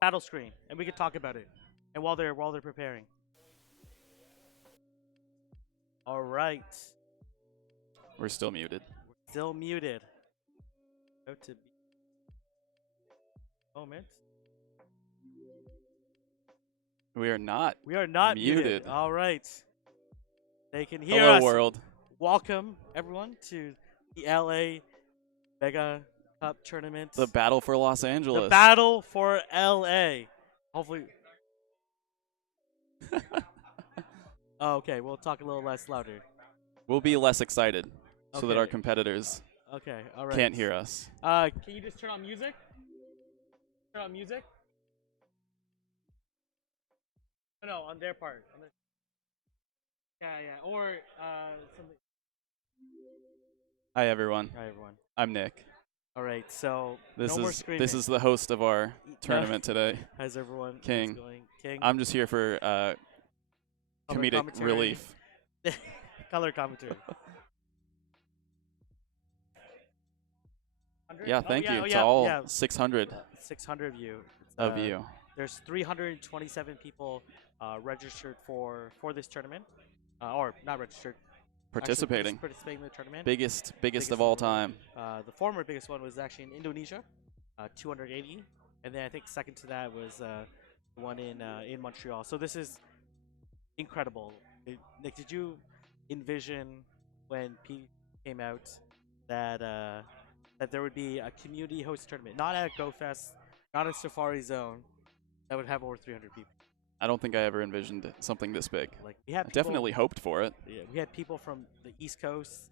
battle screen, and we can talk about it. And while they're preparing. All right, We're still muted. still muted. Go to moment. We are not We are not muted. All right, they can hear Hello, us. world. Welcome everyone to the LA Mega Cup tournament. The battle for Los Angeles. The battle for LA. Hopefully. Oh, okay, we'll talk a little less louder. We'll be less excited so that Okay. our competitors Okay, all right. can't hear us. Can you just turn on music? Turn on music? No, on their part. Yeah, or something. Hi, everyone. Hi, everyone. I'm Nick. All right, so This no more is screaming. this is the host of our tournament today. How's everyone? King. How's it going? King. I'm just here for Color comedic commentary. relief. Color commentary. Yeah, thank you to yeah, all yeah. 600 600 of you. of you. There's 327 people registered for this tournament, or not registered. Participating. Participating in the tournament. Biggest of all time. The former biggest one was actually in Indonesia, 280, and then I think second to that was the one in Montreal. So this is incredible. Nick, did you envision when P came out that that there would be a community host tournament, not at GoFest, not at Safari Zone, that would have over 300 people? I don't think I ever envisioned something this big. Like we had I definitely hoped for it. Yeah, we had people from the East Coast,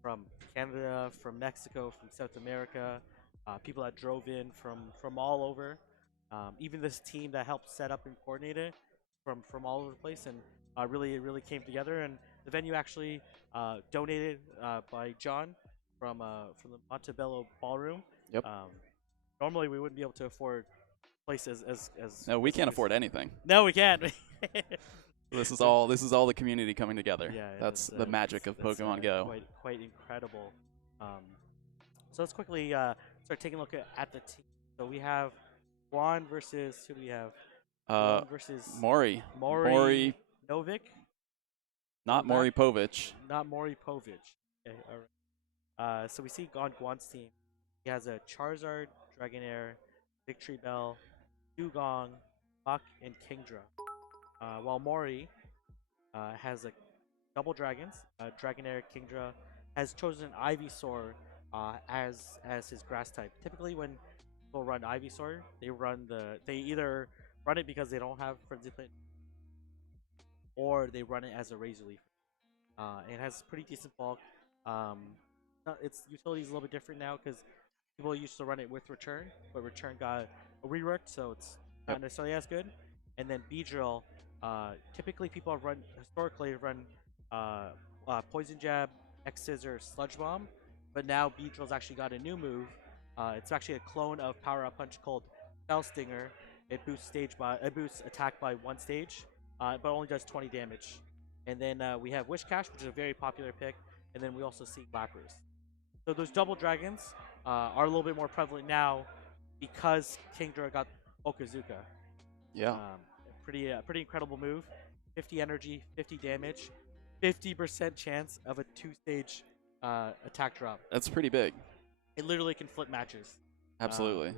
from Canada, from Mexico, from South America, people that drove in from all over. Even this team that helped set up and coordinate it from all over the place, and really came together. And the venue actually donated by John from the Montebello Ballroom. Yep. Normally we wouldn't be able to afford places as No, we as can't big as- afford anything. No, we can't. This is all the community coming together. Yeah, that's the magic of Pokemon Go. Quite incredible. So let's quickly start taking a look at the team. So we have Juan versus who do we have? Juan versus Mori Novik. Not Mori Povich. Not Mori Povich. Okay, all right. So we see on Guan's team, he has a Charizard, Dragonair, Victory Bell, Dugong, Buck, and Kingdra. While Mori has a double dragons, Dragonair, Kingdra, has chosen Ivysaur as his grass type. Typically, when people run Ivysaur, they either run it because they don't have Frenzy Plant, or they run it as a Razor Leaf. It has pretty decent bulk. Its utility is a little bit different now because people used to run it with Return, but Return got a rework, so it's not necessarily as good. And then Beedrill, typically people have historically run Poison Jab, X Scissor, Sludge Bomb, but now Beedrill's actually got a new move. It's actually a clone of Power Up Punch called Fell Stinger. It boosts attack by 1 stage, but only does 20 damage. And then we have Wish Cash, which is a very popular pick, and then we also see Lapras. So those double dragons are a little bit more prevalent now because Kingdra got Okazuka. Yeah. Pretty incredible move. 50 energy, 50 damage, 50% chance of a 2-stage attack drop. That's pretty big. It literally can flip matches. Absolutely.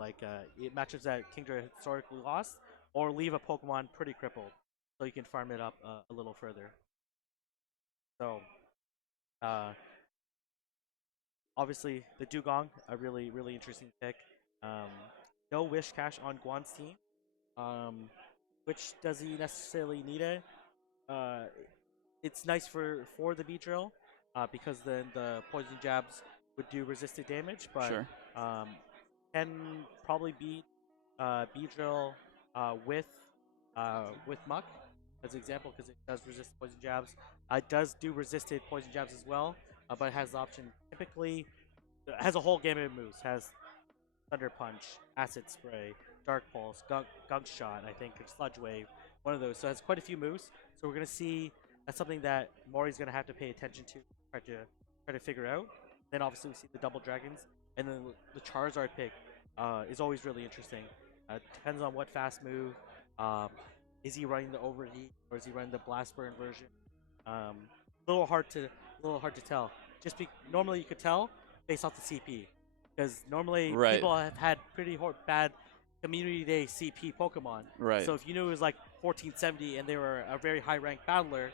It matches that Kingdra historically lost, or leave a Pokemon pretty crippled, so you can farm it up a little further. So, obviously the Dugong, a really interesting pick. No Wish Cash on Guan's team. Which does he necessarily need it? It's nice for the Beedrill, because then the poison jabs would do resisted damage, but Sure. can probably beat Beedrill with Muck as an example, because it does resist poison jabs. It does do resisted poison jabs as well, but it has the option. Typically, it has a whole gamut of moves. Has Thunder Punch, Acid Spray, Dark Pulse, Gunk Shot, I think, or Sludge Wave, one of those. So it has quite a few moves. So we're going to see that's something that Mori's going to have to pay attention to, try to figure out. Then obviously we see the double dragons, and then the Charizard pick is always really interesting. Depends on what fast move. Um, is he running the overheat or is he running the blast burn version? Um, little hard to tell. Normally you could tell based off the CP, because normally Right. people have had pretty bad community day CP Pokemon. Right. So if you knew it was like 1470 and they were a very high ranked battler,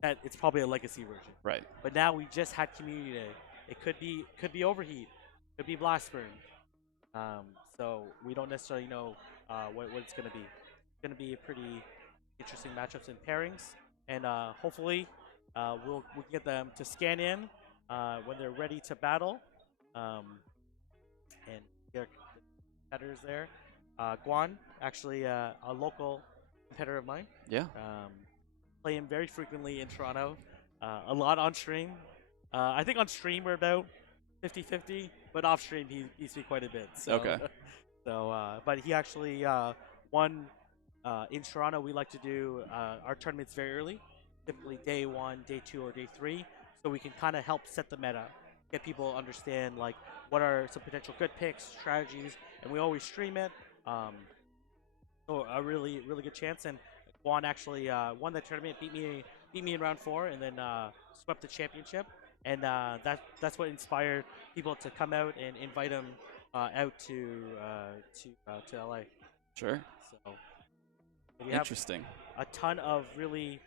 that it's probably a legacy version. Right. But now we just had community day. It could be overheat, could be blast burn. Um, so we don't necessarily know what it's going to be. It's going to be a pretty interesting matchups and pairings, and hopefully we'll get them to scan in when they're ready to battle, and their competitors there. Guan, actually a local competitor of mine. Yeah. Play him very frequently in Toronto, a lot on stream. I think on stream we're about 50-50, but off stream he speaks quite a bit. So, Okay. But he actually won in Toronto. We like to do our tournaments very early, typically day 1, day 2, or day 3, so we can kind of help set the meta, get people understand like what are some potential good picks, strategies, and we always stream it. Um, so a really good chance. And Juan actually won that tournament, beat me in round 4, and then swept the championship. And that's what inspired people to come out and invite him out to LA. Sure. So we have Interesting. a ton of really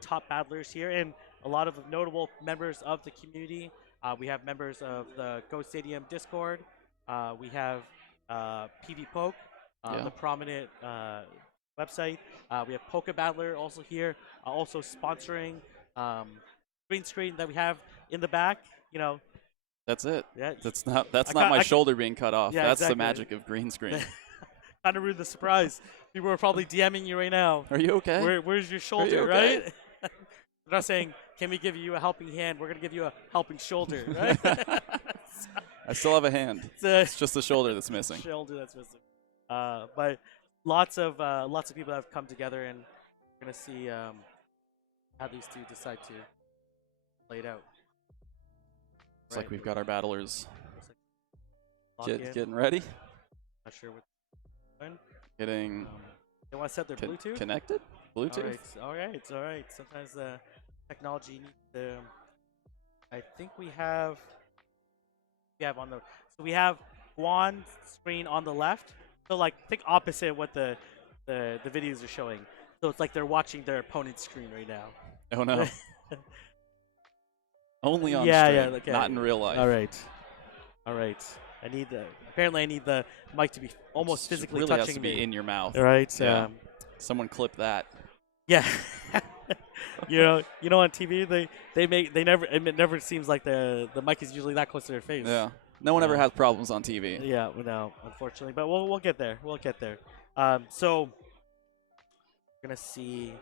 top battlers here, and a lot of notable members of the community. We have members of the Go Stadium Discord. We have PV Poke, Yeah. the prominent website. We have Poke Battler also here, also sponsoring green screen that we have in the back. You know, That's it. yeah, That's not I my ca- shoulder being cut off. Yeah, That's the exactly. magic of green screen. kind of ruined the surprise. People are probably DMing you right now. Are you okay? Where's your shoulder, you okay? right? They're not saying, can we give you a helping hand? We're going to give you a helping shoulder, right? I still have a hand. It's just the shoulder that's missing. Shoulder that's missing. But lots of people have come together, and we're going to see how these two decide to play it out. Looks like we've got our battlers getting in. ready. Not sure what's going. Getting They want to set their Bluetooth? connected? Bluetooth? All right. Sometimes technology needs to. I think we have on the. So we have Guan's screen on the left. So like think opposite what the videos are showing. So it's like they're watching their opponent's screen right now. Oh no. Only on Yeah, stream, okay. not in real life. All right. I need the mic to be almost physically really touching has to be me. in your mouth. All right. Yeah. Someone clip that. Yeah. you know on TV it never seems like the mic is usually that close to their face. Yeah. No one ever has problems on TV. Yeah, no, unfortunately, but we'll get there. We'll get there. So we're gonna see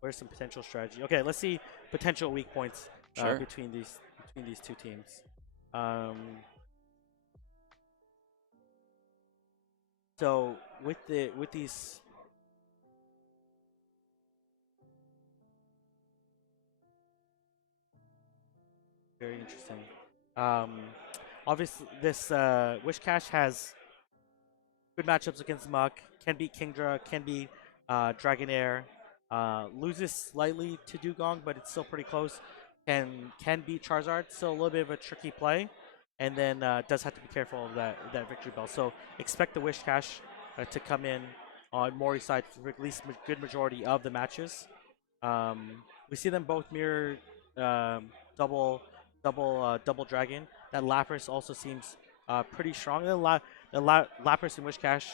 where's some potential strategy. Okay, let's see potential weak points Sure. between these two teams. So with these. Very interesting. Obviously, this Wish Cash has good matchups against Muck. Can beat Kingdra. Can beat Dragonair. Loses slightly to Dugong, but it's still pretty close. Can beat Charizard. Still a little bit of a tricky play, and then does have to be careful of that victory bell. So expect the Wish Cash to come in on Mori's side for at least a good majority of the matches. We see them both mirror double dragon. That Lapras also seems pretty strong. The Lapras and Wish Cash,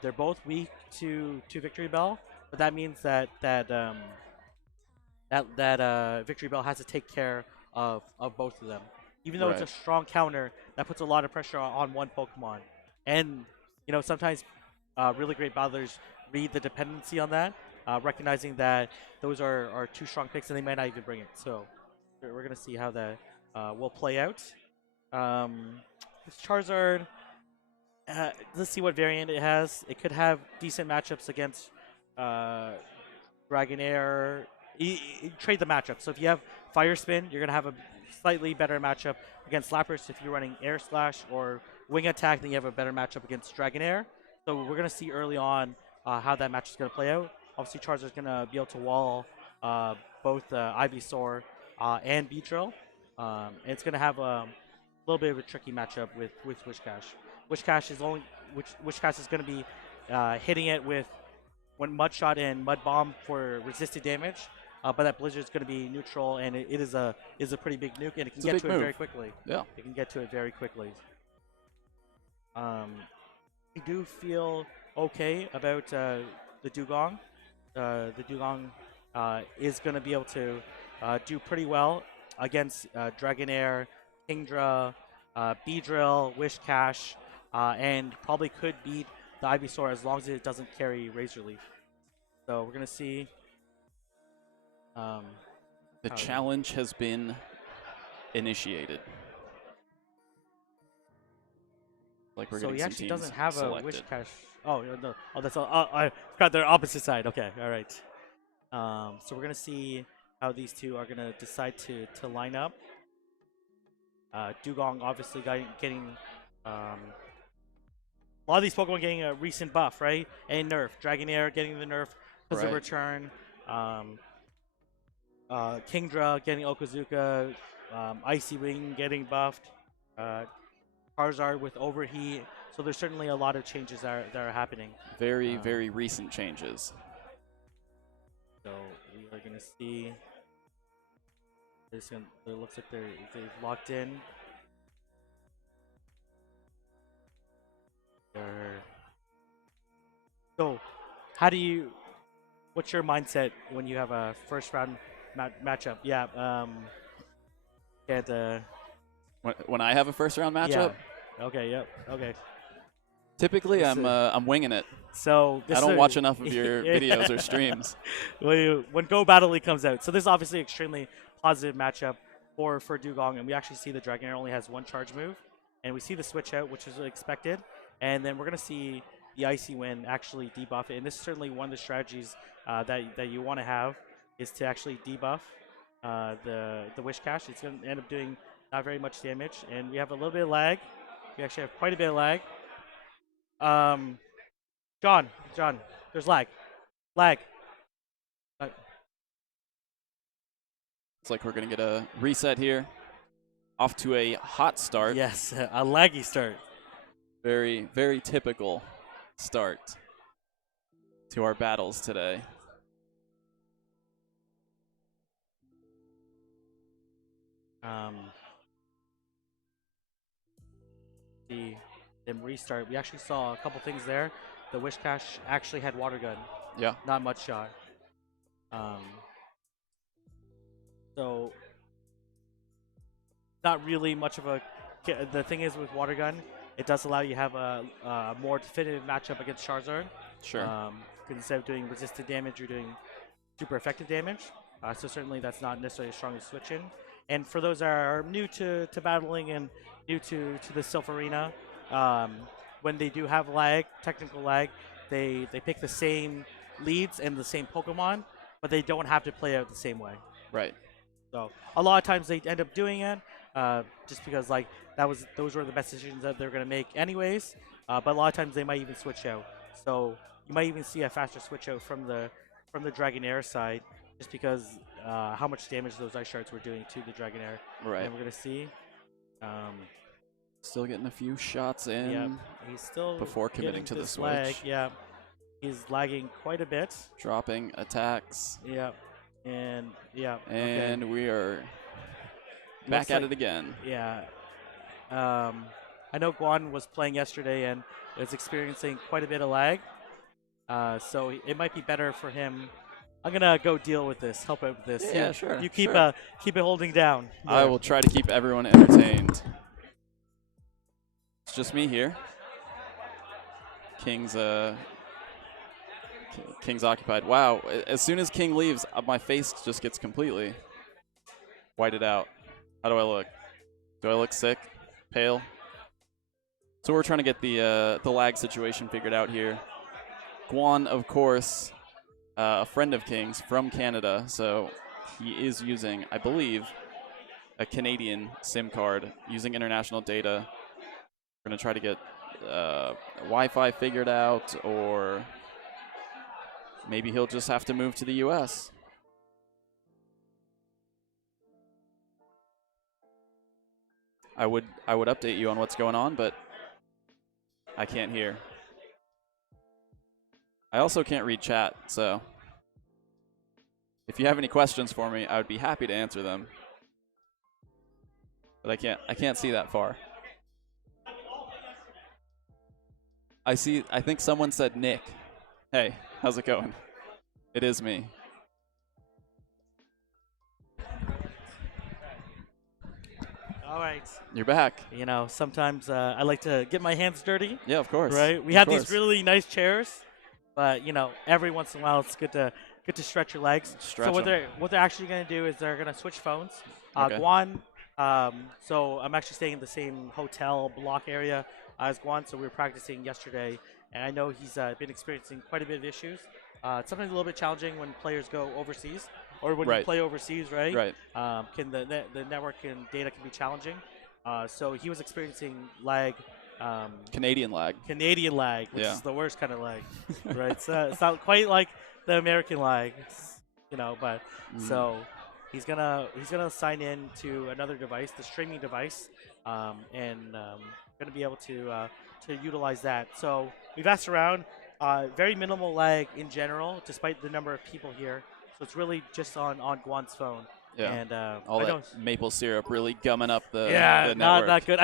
they're both weak to Victory Bell, but that means that Victory Bell has to take care of both of them. Even though it's a strong counter, that puts a lot of pressure on one Pokemon. And sometimes really great battlers read the dependency on that, recognizing that those are two strong picks and they might not even bring it. So we're gonna see how that will play out. This Charizard, let's see what variant it has. It could have decent matchups against Dragonair. Trade the matchup. So if you have Fire Spin, you're gonna have a slightly better matchup against Lapras if you're running Air Slash or wing attack, then you have a better matchup against Dragonair. So we're gonna see early on how that match is gonna play out. Obviously, Charizard's gonna be able to wall both Ivysaur and Beedrill. And it's gonna have a little bit of a tricky matchup with Wishcash. Wishcash is only Wishcash is gonna be hitting it with one Mud Shot and Mud Bomb for resisted damage. But that Blizzard is going to be neutral, and it is a pretty big nuke, and it can get to it very quickly. Yeah. It can get to it very quickly. I do feel okay about the Dugong. The Dugong is going to be able to do pretty well against Dragonair, Kingdra, Beedrill, Wishcash, and probably could beat the Ivysaur as long as it doesn't carry Razor Leaf. So we're going to see. The challenge has been initiated. Like we're so getting he some actually teams doesn't have selected. a Wishcash. Oh no! Oh, that's all. I forgot they're opposite side. Okay, all right. So we're gonna see how these two are gonna decide to line up. Dugong obviously getting a lot of these Pokemon getting a recent buff, right? And nerf. Dragonair getting the nerf because of return. Kingdra getting Okazuka. Icy Wing getting buffed. Charizard with Overheat. So there's certainly a lot of changes that are happening. Very recent changes. So we are going to see. It looks like they've locked in. So, what's your mindset when you have a first round matchup? Yeah. When I have a first round matchup. Yeah. Okay. Yep. Okay. Typically, I'm winging it. So I don't watch enough of your videos or streams. When Go Battle League comes out, so this is obviously extremely positive matchup for Dugong, and we actually see the Dragonair only has one charge move, and we see the switch out, which is expected, and then we're gonna see the Icy Wind actually debuff it, and this is certainly one of the strategies that you want to have is to actually debuff the Wishcash. It's gonna end up doing not very much damage, and we have a little bit of lag. We actually have quite a bit of lag. John, there's lag. It's like we're going to get a reset here. Off to a hot start. Yes, a laggy start. Very typical start to our battles today. See them restart. We actually saw a couple things there. The Wishcash actually had Water Gun. Yeah. Not Mud Shot. So not really much of a. The thing is with Water Gun, it does allow you to have a more definitive matchup against Charizard. Sure. Because instead of doing resisted damage, you're doing super effective damage. So certainly that's not necessarily a strong switch in. And for those that are new to battling and new to the Sylph Arena, when they do have lag, technical lag, they pick the same leads and the same Pokemon, but they don't have to play out the same way. Right. So a lot of times they end up doing it just because like those were the best decisions that they're going to make anyways. But a lot of times they might even switch out. So you might even see a faster switch out from the Dragonair side just because how much damage those Ice Shards were doing to the Dragonair. Right. And we're going to see. Still getting a few shots in. Yep. He's still before committing to the switch. Lag. Yeah. He's lagging quite a bit. Dropping attacks. Yep. And yeah. And okay. we are back at it again. Yeah. I know Guan was playing yesterday and is experiencing quite a bit of lag. So it might be better for him. I'm gonna go deal with this. Help out with this. Yeah, sure. You keep sure. Keep it holding down. There. I will try to keep everyone entertained. It's just me here. King's occupied. Wow. As soon as King leaves, my face just gets completely whited out. How do I look? Do I look sick? Pale? So we're trying to get the lag situation figured out here. Guan, of course, a friend of King's from Canada, so he is using, I believe, a Canadian SIM card using international data. We're gonna try to get Wi-Fi figured out, or maybe he'll just have to move to the U.S. I would update you on what's going on, but I can't hear. I also can't read chat, so if you have any questions for me, I would be happy to answer them. But I can't see that far. I think someone said Nick. Hey, how's it going? It is me. All right. You're back. You know, sometimes I like to get my hands dirty. Yeah, of course. Right. We of have course. these really nice chairs, but you know, every once in a while, it's good to stretch your legs. Stretch so what 'em. they're actually going to do is they're going to switch phones. Okay. Guan. So I'm actually staying in the same hotel block area as Guan. So we were practicing yesterday, and I know he's been experiencing quite a bit of issues. It's sometimes a little bit challenging when players go overseas, or when you play overseas, right? Right. Can the network and data can be challenging. So he was experiencing lag. Canadian lag. Canadian lag, which Yeah. is the worst kind of lag, right? It's not quite like the American lag, you know. But so he's gonna sign in to another device, the streaming device, and gonna be able to utilize that. So we've asked around. Very minimal lag in general, despite the number of people here. So it's really just on Guan's phone. Yeah. And All I that know, maple syrup really gumming up the yeah, the not network. that good.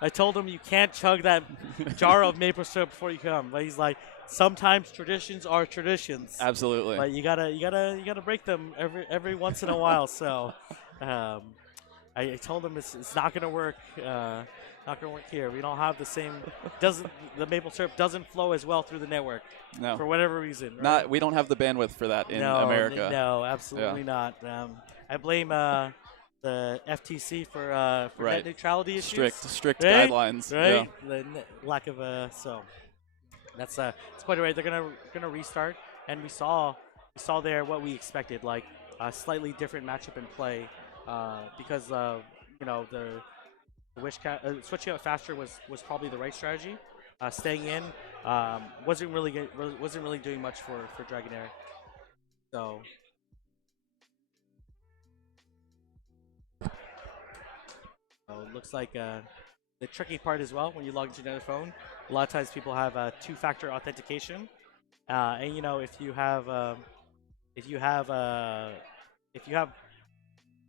I told him you can't chug that jar of maple syrup before you come. But he's like, sometimes traditions are traditions. Absolutely. But you gotta break them every once in a while. So, I told him it's not gonna work. Not gonna work here. We don't have the same. The maple syrup doesn't flow as well through the network No. for whatever reason. Right? Not. We don't have the bandwidth for that in America. No, absolutely not. I blame the FTC for net neutrality issues. Strict right? guidelines. Right. Yeah. The lack of so that's it's quite alright. They're gonna restart, and we saw there what we expected, like a slightly different matchup in play, because you know the switching out faster was probably the right strategy. Staying in wasn't really doing much for Dragonair. So. So it looks like the tricky part as well when you log into another phone. A lot of times people have two-factor authentication, and you know if you have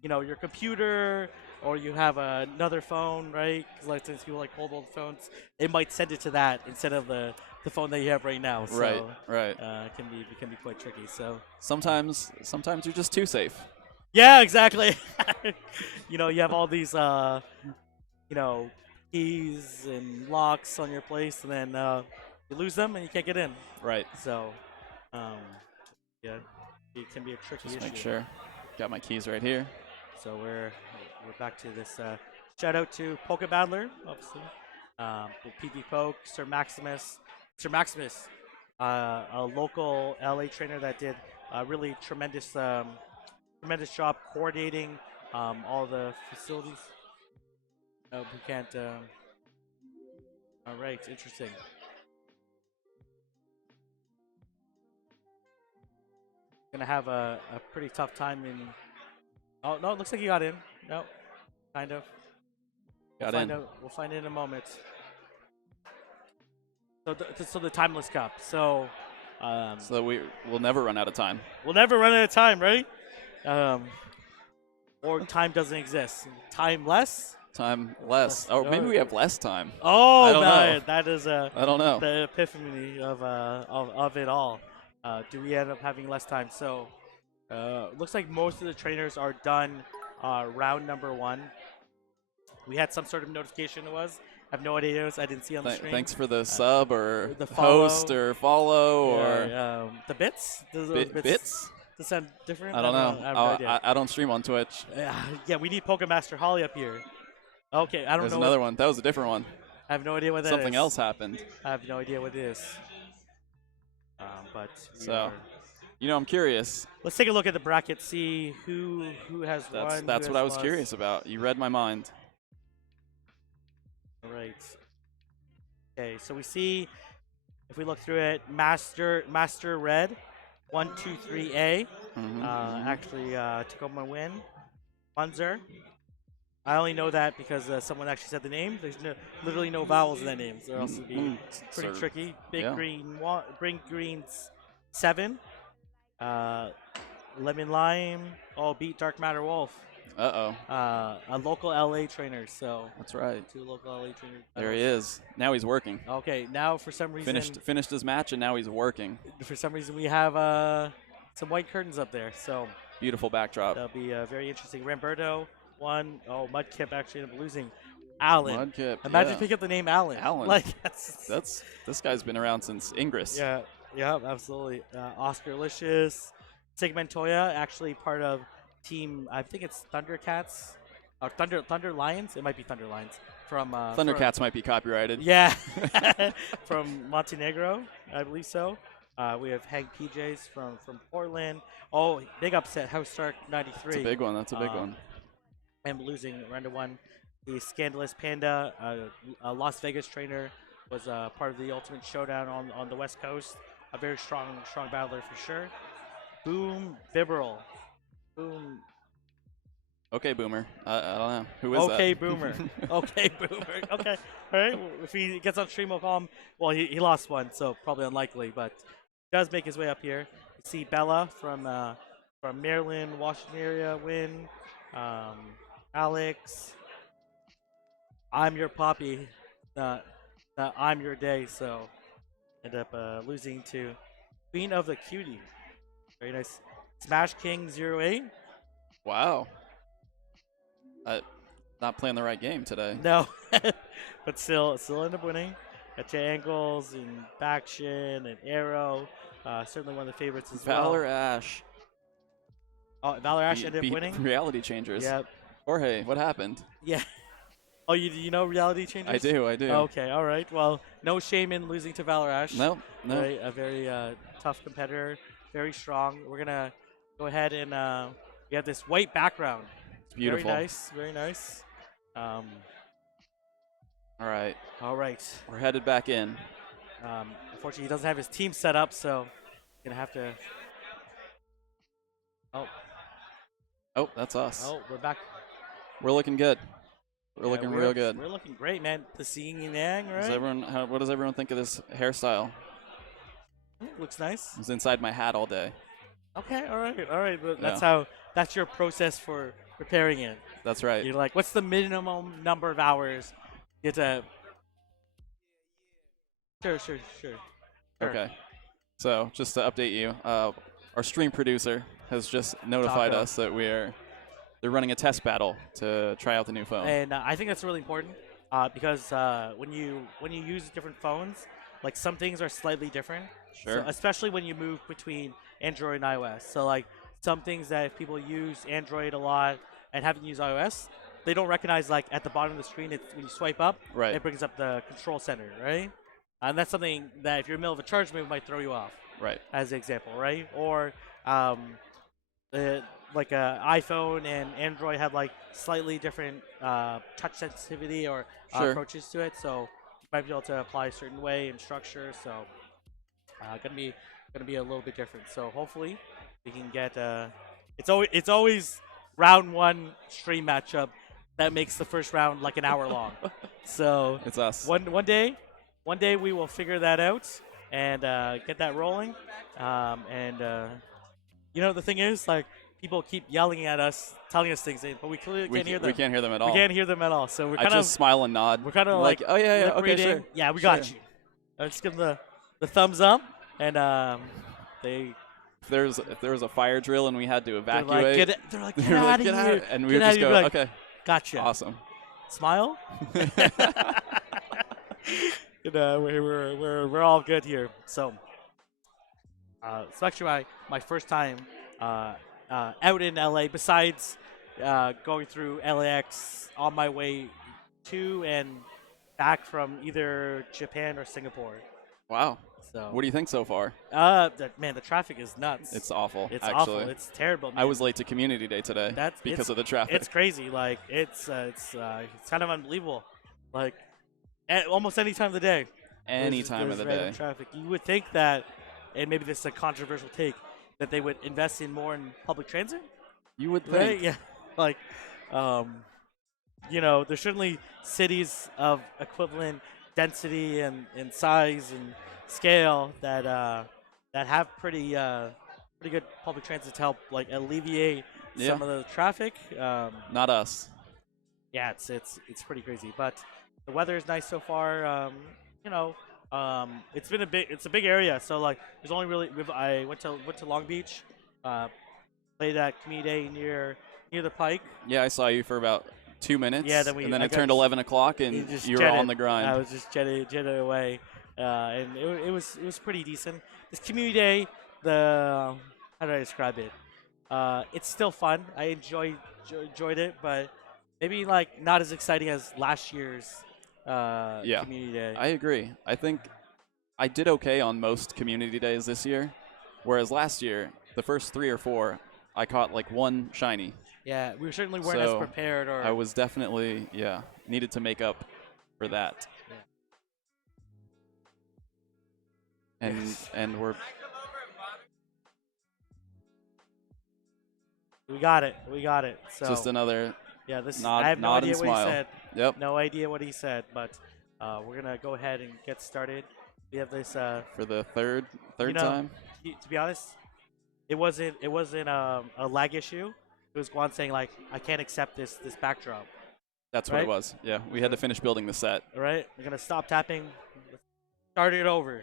you know your computer or you have another phone, right? Because like since people like hold old phones, it might send it to that instead of the phone that you have right now. So, Right. it can be quite tricky. So Sometimes you're just too safe. yeah, exactly. You know, you have all these, you know, keys and locks on your place, and then you lose them and you can't get in. Right. So, yeah, it can be a tricky issue. Make sure. Got my keys right here. So we're back to this. Shout out to Polka Battler, obviously. PV Poke, Sir Maximus, a local LA trainer that did a really tremendous job coordinating all the facilities. We can't. All right, interesting. Gonna have a pretty tough time in. Oh no, it looks like he got in. No, kind of. We'll find it in a moment. So the timeless cup. So So that we'll never run out of time. we'll never run out of time, right? Or time doesn't exist. Time less. Time less. Or maybe we have less time. Oh, I don't know. that is I don't know. the epiphany of it all. Do we end up having less time? So, looks like most of the trainers are done. Round number 1. We had some sort of notification. It was. I have no idea. I didn't see on the screen. Thanks for the sub or the follow. host or follow or the bits. bits. Does that sound different? I don't know. I have no idea. I don't stream on Twitch. Yeah, we need Pokemaster Holly up here. Okay, I don't know. There's another one. That was a different one. I have no idea what that is. Something else happened. I have no idea what it is. But So, you know, I'm curious. let's take a look at the bracket, see who has won. That's what I was curious about. You read my mind. All right. Okay, so we see if we look through it, Master Red, 123A. Actually took home my win. Munzer. I only know that because someone actually said the name. There's literally no vowels in that name, so else it'd be pretty tricky. Big yeah. Green, Bring Greens 7. Uh, Lemon Lime. Oh, beat Dark Matter Wolf. A local LA trainer. So That's right. 2 local LA trainers. There he is. Now he's working. Okay, now for some reason Finished his match, and now he's working. For some reason we have some white curtains up there. So Beautiful backdrop. that'll be very interesting. Ramberto won. Oh, Mudkip actually ended up losing. Alan. Mudkip. Imagine picking up the name Alan. Alan. Like that's this guy's been around since Ingress. Yeah, absolutely. Oscar Licious, Sigmentoya, actually part of team. I think it's Thundercats, or Thunder Lions. It might be Thunder Lions from Thundercats might be copyrighted. Yeah, from Montenegro, I believe so. We have Hank PJs from Portland. Oh, big upset. House Stark 93. That's a big one. That's a big one. And losing round to 1. The Scandalous Panda, a Las Vegas trainer, was part of the Ultimate Showdown on the West Coast. A very strong battler for sure. Boom Vibral. Boom. Okay, Boomer. I don't know. Who is Okay, that? Boomer. Okay, Boomer. Okay. All right. If he gets on stream, we'll call him. Well, he lost one, so probably unlikely, but he does make his way up here. You see Bella from Maryland, Washington area win. Alex. I'm your poppy. I'm your day, so end up losing to Queen of the Cutie. Very nice. Smash King 08. Wow. Not playing the right game today. No, but still end up winning. Got your ankles and Faction and Arrow. Certainly one of the favorites as Valor well. Ash. Oh, Valor Ash ended up winning. Reality Changers. Yep. Jorge, what happened? Yeah. Oh, you know Reality Changers? I do. Okay, all right. Well, no shame in losing to Valor Ash. No. Right, a very tough competitor, very strong. We're gonna go ahead and we have this white background. It's beautiful. Very nice. All right. We're headed back in. Unfortunately, he doesn't have his team set up, so gonna have to. Oh, that's us. Oh, we're back. We're looking good. We're looking real good. We're looking great, man. The seeing and yang, right? What does everyone think of this hairstyle? Looks nice. I was inside my hat all day. Okay, all right. But Yeah. that's your process for preparing it. That's right. You're like, what's the minimum number of hours you have to? Sure. Okay. So just to update you, our stream producer has just notified us that they're running a test battle to try out the new phone. And I think that's really important because when you use different phones, like some things are slightly different. Sure. So especially when you move between Android and iOS. So like some things that if people use Android a lot and haven't used iOS, they don't recognize like at the bottom of the screen. It's when you swipe up, right. It brings up the control center, right? And that's something that if you're in the middle of a charge move might throw you off. Right. As an example, right? Or like iPhone and Android have like slightly different touch sensitivity or approaches to it, so you might be able to apply a certain way and structure. So gonna be a little bit different. So hopefully we can get. It's always round 1 stream matchup that makes the first round like an hour long. So it's us. One day we will figure that out and get that rolling. You know the thing is like. People keep yelling at us, telling us things, but we clearly can't hear them. We can't hear them at all. We can't hear them at all. So we're kind of smile and nod. We're kind of like, oh yeah, okay, sure. Yeah, we got you. Let's give them the thumbs up, and they. If there was a fire drill and we had to evacuate, they're like, get out of here, and we would just go, like, okay, gotcha, awesome, smile. We're all good here. So, it's actually my first time. Out in LA, besides going through LAX on my way to and back from either Japan or Singapore. Wow. So what do you think so far? The traffic is nuts. It's awful. It's actually. awful. It's terrible. Man. I was late to community day today because of the traffic. It's crazy. Like it's kind of unbelievable. Like almost any time of the day. any time of There's the random day. traffic. You would think that, and maybe this is a controversial take, that they would invest in more in public transit, You would right? think. Yeah, like, um, there's certainly cities of equivalent density and size and scale that have pretty good public transit to help like alleviate Yeah, some of the traffic. not us. Yeah, it's pretty crazy, but the weather is nice so far. You know, it's a big area, so like there's only really I went to Long Beach, uh, played at community day near the Pike. Yeah, I saw you for about 2 Yeah, minutes, then and then I it got turned 11 o'clock, it and just you were on jetted. the I grind. was just jetted away, and it was pretty decent. This community day, the how do I describe it? It's still fun. I enjoyed it, but maybe like not as exciting as last year's Yeah, community day. I agree. I think I did okay on most community days this year, whereas last year, the first 3 or 4, I caught like one shiny. Yeah, we certainly weren't as So prepared I or was definitely, yeah, needed to make up for that. yeah. And Yes. and we're We got it. We got it. just So another yeah, this I nod, have no nod and idea what he smile. said. Yep, No idea what he said, but we're gonna go ahead and get started. We have this. for the third You third know, time. to be honest, it wasn't a lag issue. It was Guan saying like I can't accept this backdrop. That's what it Right. was. Yeah, we had to finish building the set. All right, we're gonna stop tapping. Start it over.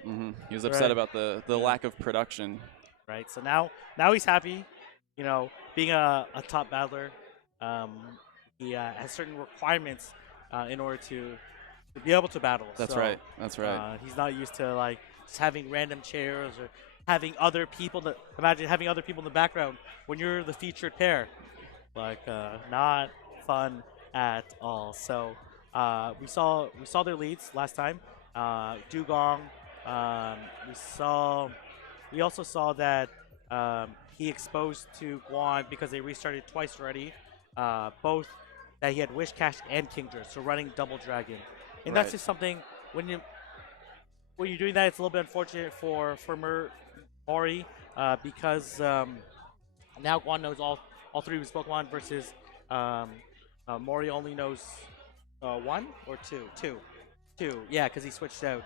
He was upset Right. about the Yeah. lack of production. Right. So now he's happy. Being a top battler, um, he has certain requirements in order to be able to battle. That's So, right. That's right. he's not used to like just having random chairs or having other people that imagine having other people in the background when you're the featured pair. Like not fun at all. So we saw their leads last time. Dugong. Um, we saw. We also saw that he exposed to Guan because they restarted twice already. Both that he had Wish Cash and Kingdra, so running double dragon, and that's Right. just something when you're doing that, it's a little bit unfortunate for Mori because now Guan knows all three of his Pokemon versus um, Mori only knows one or two. Two. Yeah, because he switched out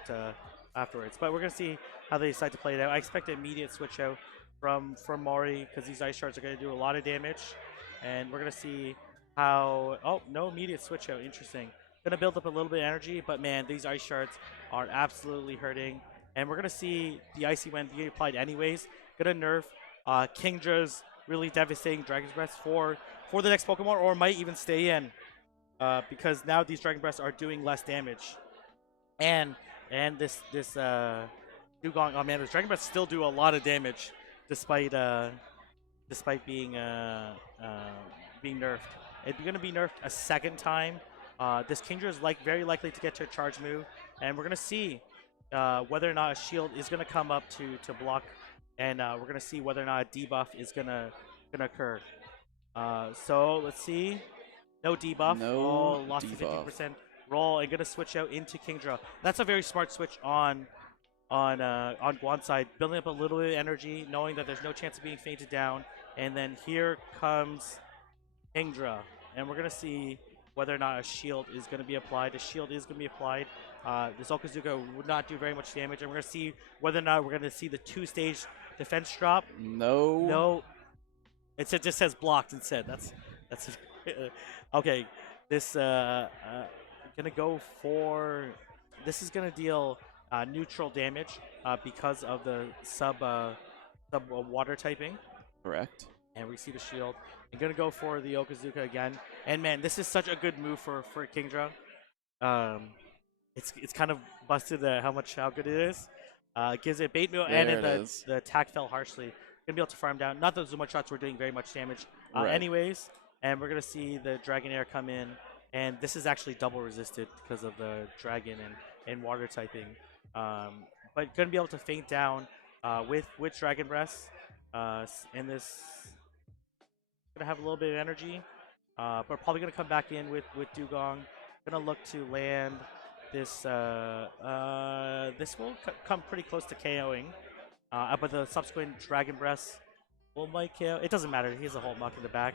afterwards. But we're gonna see how they decide to play it out. I expect an immediate switch out from Mori because these ice shards are gonna do a lot of damage, and we're gonna see how. Oh, no immediate switch out. Interesting. Gonna build up a little bit of energy, but man, these ice shards are absolutely hurting. And we're gonna see the icy wind being applied anyways. Gonna nerf Kingdra's really devastating Dragon's Breath for the next Pokemon, or might even stay in because now these Dragon Breaths are doing less damage. And this Dugong, oh man, those Dragon Breaths still do a lot of damage despite being nerfed. It's going to be nerfed a second time. This Kingdra is very likely to get to a charge move, and we're going to see whether or not a shield is going to come up to block, and we're going to see whether or not a debuff is going to occur. So let's see. No debuff. No Oh, lost to debuff. 50% roll and going to switch out into Kingdra. That's a very smart switch on Guan's side, building up a little bit of energy, knowing that there's no chance of being fainted down. And then here comes Kingdra, and we're gonna see whether or not a shield is going to be applied. A shield is going to be applied. This Okazuka would not do very much damage, and we're going to see whether or not we're going to see the two-stage defense drop. No. No, just says blocked instead. That's okay. This gonna go for. This is gonna deal neutral damage because of the sub water typing, Correct. and we see the shield. I'm gonna go for the Okazuka again, and man, this is such a good move for Kingdra. Um, it's kind of busted how good it is. Gives it bait meal, and There it then is. the attack fell harshly. Gonna be able to farm down. Not that Zuma shots were doing very much damage, Right. anyways. And we're gonna see the Dragonair come in, and this is actually double resisted because of the dragon and water typing. But gonna be able to feint down with Dragon Breath. And this gonna have a little bit of energy, but probably gonna come back in with Dugong. Gonna look to land this will come pretty close to KOing. But the subsequent Dragon Breath will might KO. It doesn't matter. He has a whole muck in the back,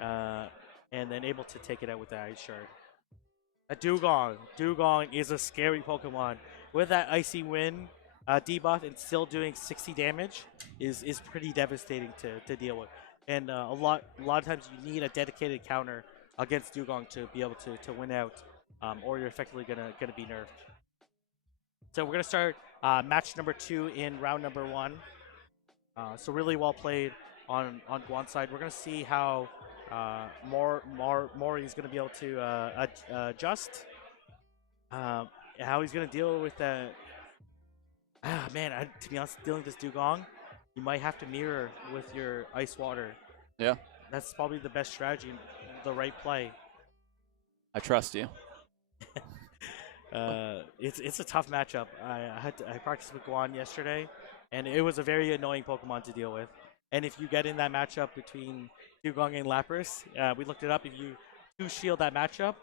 uh, and then able to take it out with the Ice Shard. A Dugong. Dugong is a scary Pokemon. With that Icy Wind debuff and still doing 60 damage is pretty devastating to deal with. And a lot of times you need a dedicated counter against Dugong to be able to win out, or you're effectively gonna be nerfed. So we're gonna start match number 2 in round number 1. So really well played on Guan's side. We're gonna see how Mori is gonna be able to adjust. How he's gonna deal with that. Man, to be honest, dealing with this Dugong, you might have to mirror with your Ice Water. Yeah, That's probably the best strategy, the right play. I trust you. It's a tough matchup. I practiced with Guan yesterday, and it was a very annoying Pokemon to deal with. And if you get in that matchup between Dugong and Lapras, we looked it up. If you two shield that matchup,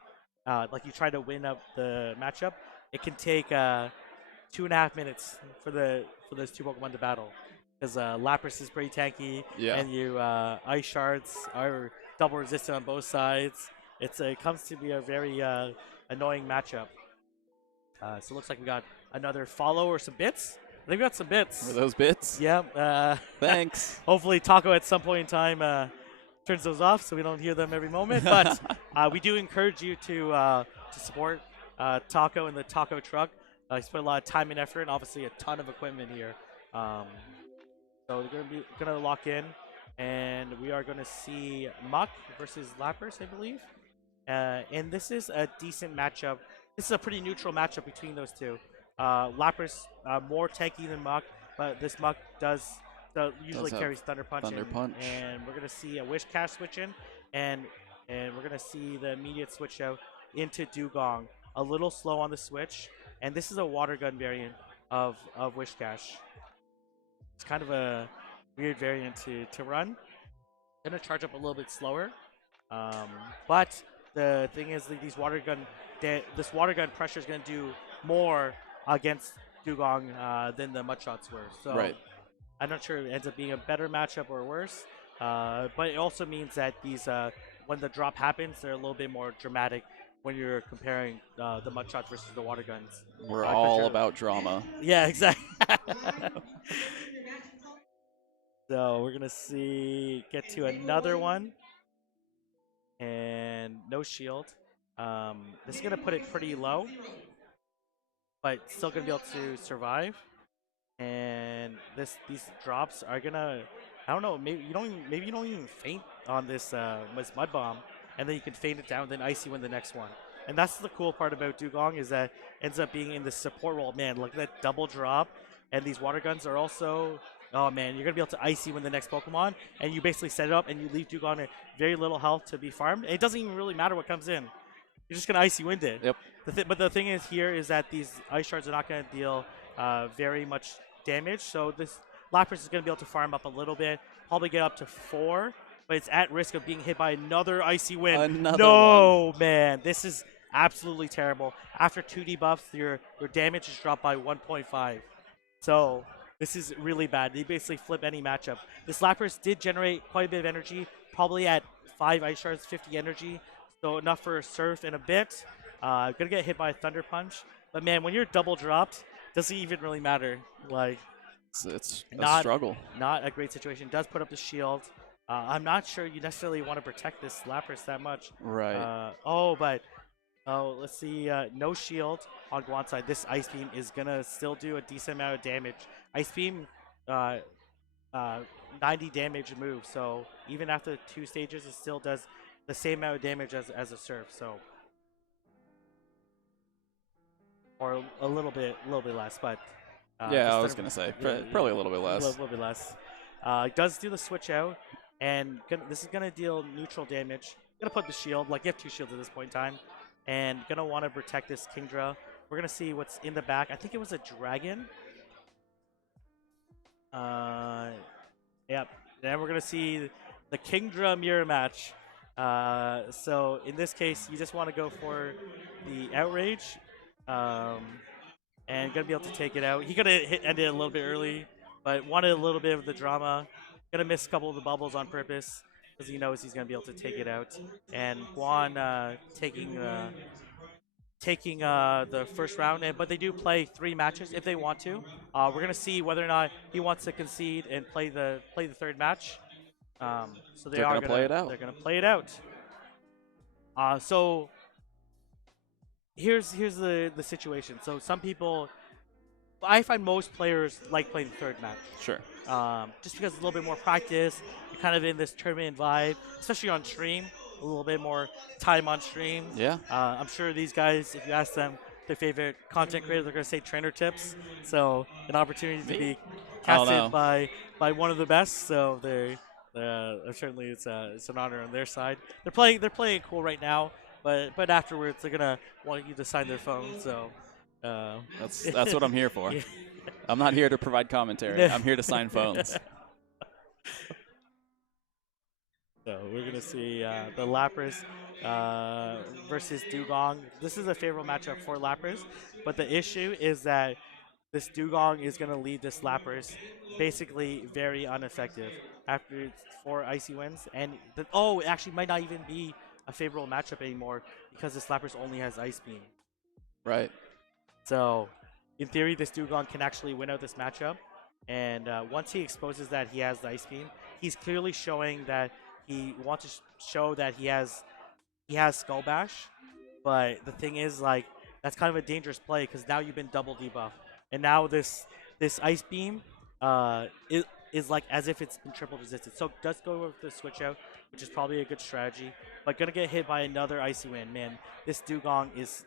like you try to win up the matchup, it can take 2.5 minutes for those two Pokemon to battle. Because Lapras is pretty tanky, Yeah. and you Ice Shards are double resistant on both sides. It comes to be a very annoying matchup. So it looks like we got another follow or some bits. I think we got some bits. Were those bits? Yeah. Thanks. Hopefully Taco at some point in time turns those off so we don't hear them every moment. But we do encourage you to support Taco and the Taco truck. He's put a lot of time and effort and obviously a ton of equipment here. So we're gonna lock in, and we are gonna see Muck versus Lapras, I believe. And this is a decent matchup. This is a pretty neutral matchup between those two. Lapras more tanky than Muck, but this Muck usually have carries Thunder Punch. Thunder Punch. And we're gonna see a Wish Cast switch in, and we're gonna see the immediate switch out into Dugong. A little slow on the switch, and this is a Water Gun variant of Wish Cash. It's kind of a weird variant to run. Gonna charge up a little bit slower, but the thing is that this water gun pressure is gonna do more against Dugong than the Mud Shots were. So Right. I'm not sure if it ends up being a better matchup or worse, but it also means that these when the drop happens, they're a little bit more dramatic when you're comparing the Mud Shots versus the Water Guns. We're all about drama. Yeah, exactly. So we're gonna get to another one, and no shield. This is gonna put it pretty low, but still gonna be able to survive. And these drops are gonna, I don't know, maybe you don't even faint on this Mud Bomb, and then you can feint it down, then Icy Wind the next one. And that's the cool part about Dugong is that it ends up being in the support role. Man, look at that double drop, and these water guns are also. Oh man, you're gonna be able to Icy Wind the next Pokemon, and you basically set it up, and you leave Dugong at very little health to be farmed. It doesn't even really matter what comes in. You're just gonna Icy Wind it. Yep. But the thing is here is that these Ice Shards are not gonna deal very much damage, so this Lapras is gonna be able to farm up a little bit, probably get up to 4, but it's at risk of being hit by another Icy Wind. Another one. Man, this is absolutely terrible. After 2 debuffs, your damage is dropped by 1.5. So this is really bad. They basically flip any matchup. This Lapras did generate quite a bit of energy, probably at 5 Ice Shards, 50 energy, so enough for a Surf and a bit. Gonna get hit by a Thunder Punch, but man, when you're double dropped, doesn't even really matter. Like, it's a struggle. Not a great situation. Does put up the shield. I'm not sure you necessarily want to protect this Lapras that much. Right. Let's see. No shield on Guan's side. This Ice Beam is gonna still do a decent amount of damage. Ice Beam, 90 damage move. So even after 2 stages, it still does the same amount of damage as a Surf. So, or a little bit less, but. Yeah, I was gonna say probably a little bit less. A little bit less. Does do the switch out, and this is gonna deal neutral damage. Gonna put the shield. Like you have 2 shields at this point in time, and gonna want to protect this Kingdra. We're gonna see what's in the back. I think it was a dragon. Yep. Then we're gonna see the Kingdra mirror match. So in this case, you just want to go for the outrage. um, and gonna be able to take it out. He could have ended it a little bit early, but wanted a little bit of the drama. Gonna miss a couple of the bubbles on purpose because he knows he's gonna be able to take it out. And Guan taking the first round, but they do play 3 matches if they want to. We're gonna see whether or not he wants to concede and play the third match. So They're gonna play it out. they're gonna play it out. So here's the situation. So some people, I find most players like playing the third match. Sure. Just because it's a little bit more practice. You're kind of in this tournament vibe, especially on stream. A little bit more time on stream. Yeah. I'm sure these guys, if you ask them their favorite content creator, they're going to say trainer tips. So an opportunity to be I don't casted know. by one of the best. So they certainly it's an honor on their side. They're playing cool right now, but afterwards they're gonna want you to sign their phone. So That's what I'm here for. Yeah. I'm not here to provide commentary. I'm here to sign phones. So we're gonna see the Lapras versus Dugong. This is a favorable matchup for Lapras, but the issue is that this Dugong is gonna leave this Lapras basically very ineffective after 4 icy wins, and it actually might not even be a favorable matchup anymore because this Lapras only has Ice Beam. Right. So, in theory, this Dugong can actually win out this matchup. And once he exposes that he has the Ice Beam, he's clearly showing that he wants to show that he has Skull Bash. But the thing is, like, that's kind of a dangerous play because now you've been double debuffed, and now this Ice Beam is like as if it's been triple resisted. So it does go with the switch out, which is probably a good strategy. But gonna get hit by another Icy Wind, man. This Dugong is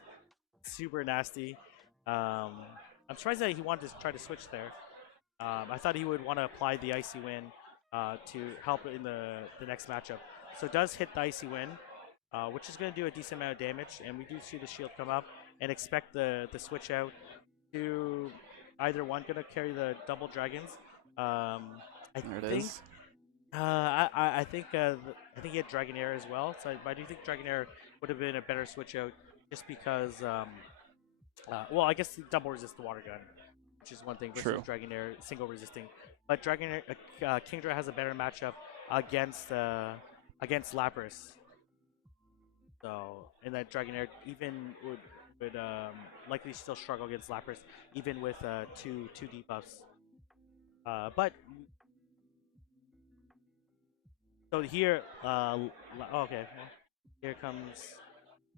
super nasty. I'm surprised that he wanted to try to switch there. I thought he would want to apply the Icy Wind to help in the next matchup. So it does hit the Icy Wind, which is going to do a decent amount of damage, and we do see the shield come up and expect the switch out to either one going to carry the double dragons. I There it think is. I think he had Dragonair as well. So I do think Dragonair would have been a better switch out just because. Well, I guess double resist the water gun, which is one thing versus True. Dragonair single resisting. But Dragonair, Kingdra has a better matchup against Lapras. So, and that Dragonair even would likely still struggle against Lapras, even with two debuffs. But so here, okay, well, here comes.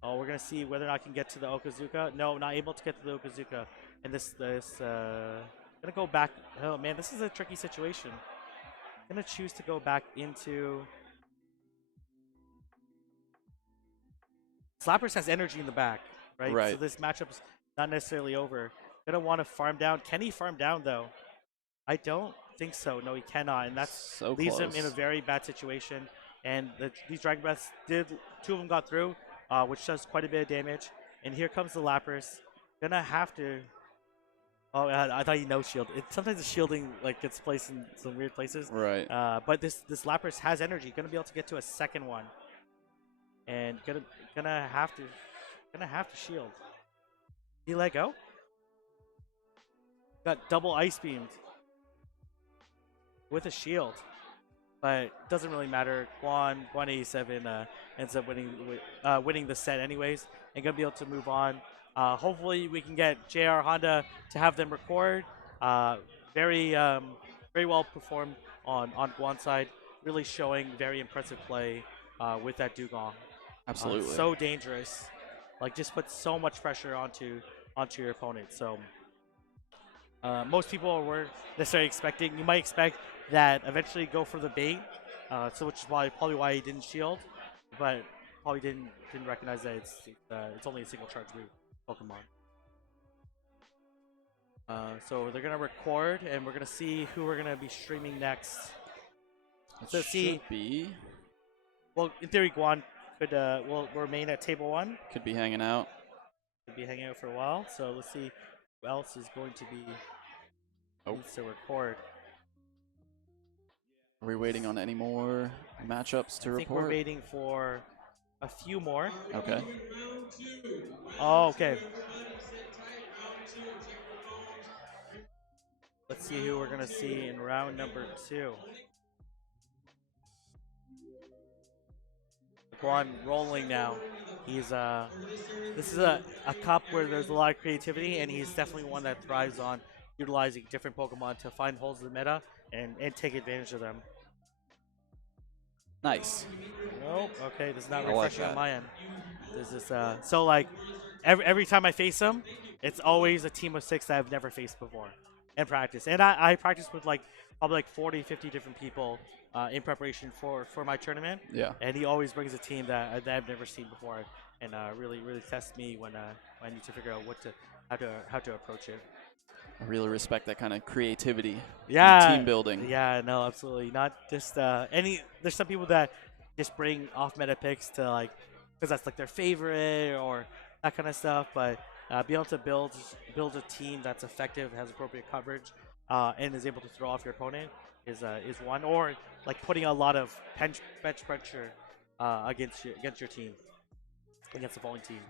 Oh, we're gonna see whether or not I can get to the Okazuka. No, not able to get to the Okazuka. And gonna go back. Oh man, this is a tricky situation. Gonna choose to go back into. Slappers has energy in the back, right? Right. So this matchup's not necessarily over. Gonna want to farm down. Can he farm down though? I don't think so. No, he cannot, and that So leaves him close. in a very bad situation. And these Dragon Breaths two of them got through, which does quite a bit of damage. And here comes the Lapras. Gonna have to. Oh, I thought you no shield. Sometimes the shielding like gets placed in some weird places. Right. But this Lapras has energy. Gonna be able to get to a second one, and gonna have to shield. Did he let go? Got double ice beamed with a shield, but doesn't really matter. Guan 87 ends up winning the set anyways, and gonna be able to move on. Hopefully we can get JR Honda to have them record. Very very well performed on Guan's side, really showing very impressive play with that Dugong. Absolutely. So dangerous, like just puts so much pressure onto your opponent. So. Most people weren't necessarily expecting. You might expect that eventually go for the bait, so which is probably why he didn't shield, but probably didn't recognize that it's only a single charge move Pokemon. So they're gonna record, and we're gonna see who we're gonna be streaming next. It So should be. Well, in theory, Guan will remain at table 1. Could be hanging out. Could be hanging out for a while. So let's see who else is going to be needs to record. Are we waiting on any more matchups to I think report? we're waiting for a few more. Okay. Oh, okay. Let's see who we're gonna see in round number 2. Guan rolling now. He's this is a cup where there's a lot of creativity, and he's definitely one that thrives on utilizing different Pokemon to find holes in the meta and take advantage of them. Nice. Nope. Okay, this is not I like refreshing on that. my end. This is so like every time I face him, it's always a team of 6 that I've never faced before in practice. And I practice with like probably like 40, 50 different people in preparation for my tournament. Yeah. And he always brings a team that I've never seen before, and really tests me when I need to figure out how to approach it. I really respect that kind of creativity and Yeah, team building. yeah, no, absolutely. Not just any. There's some people that just bring off meta picks to like, because that's like their favorite or that kind of stuff. But be able to build a team that's effective, has appropriate coverage, and is able to throw off your opponent is one. Or like putting a lot of bench pressure against your team, against the falling team.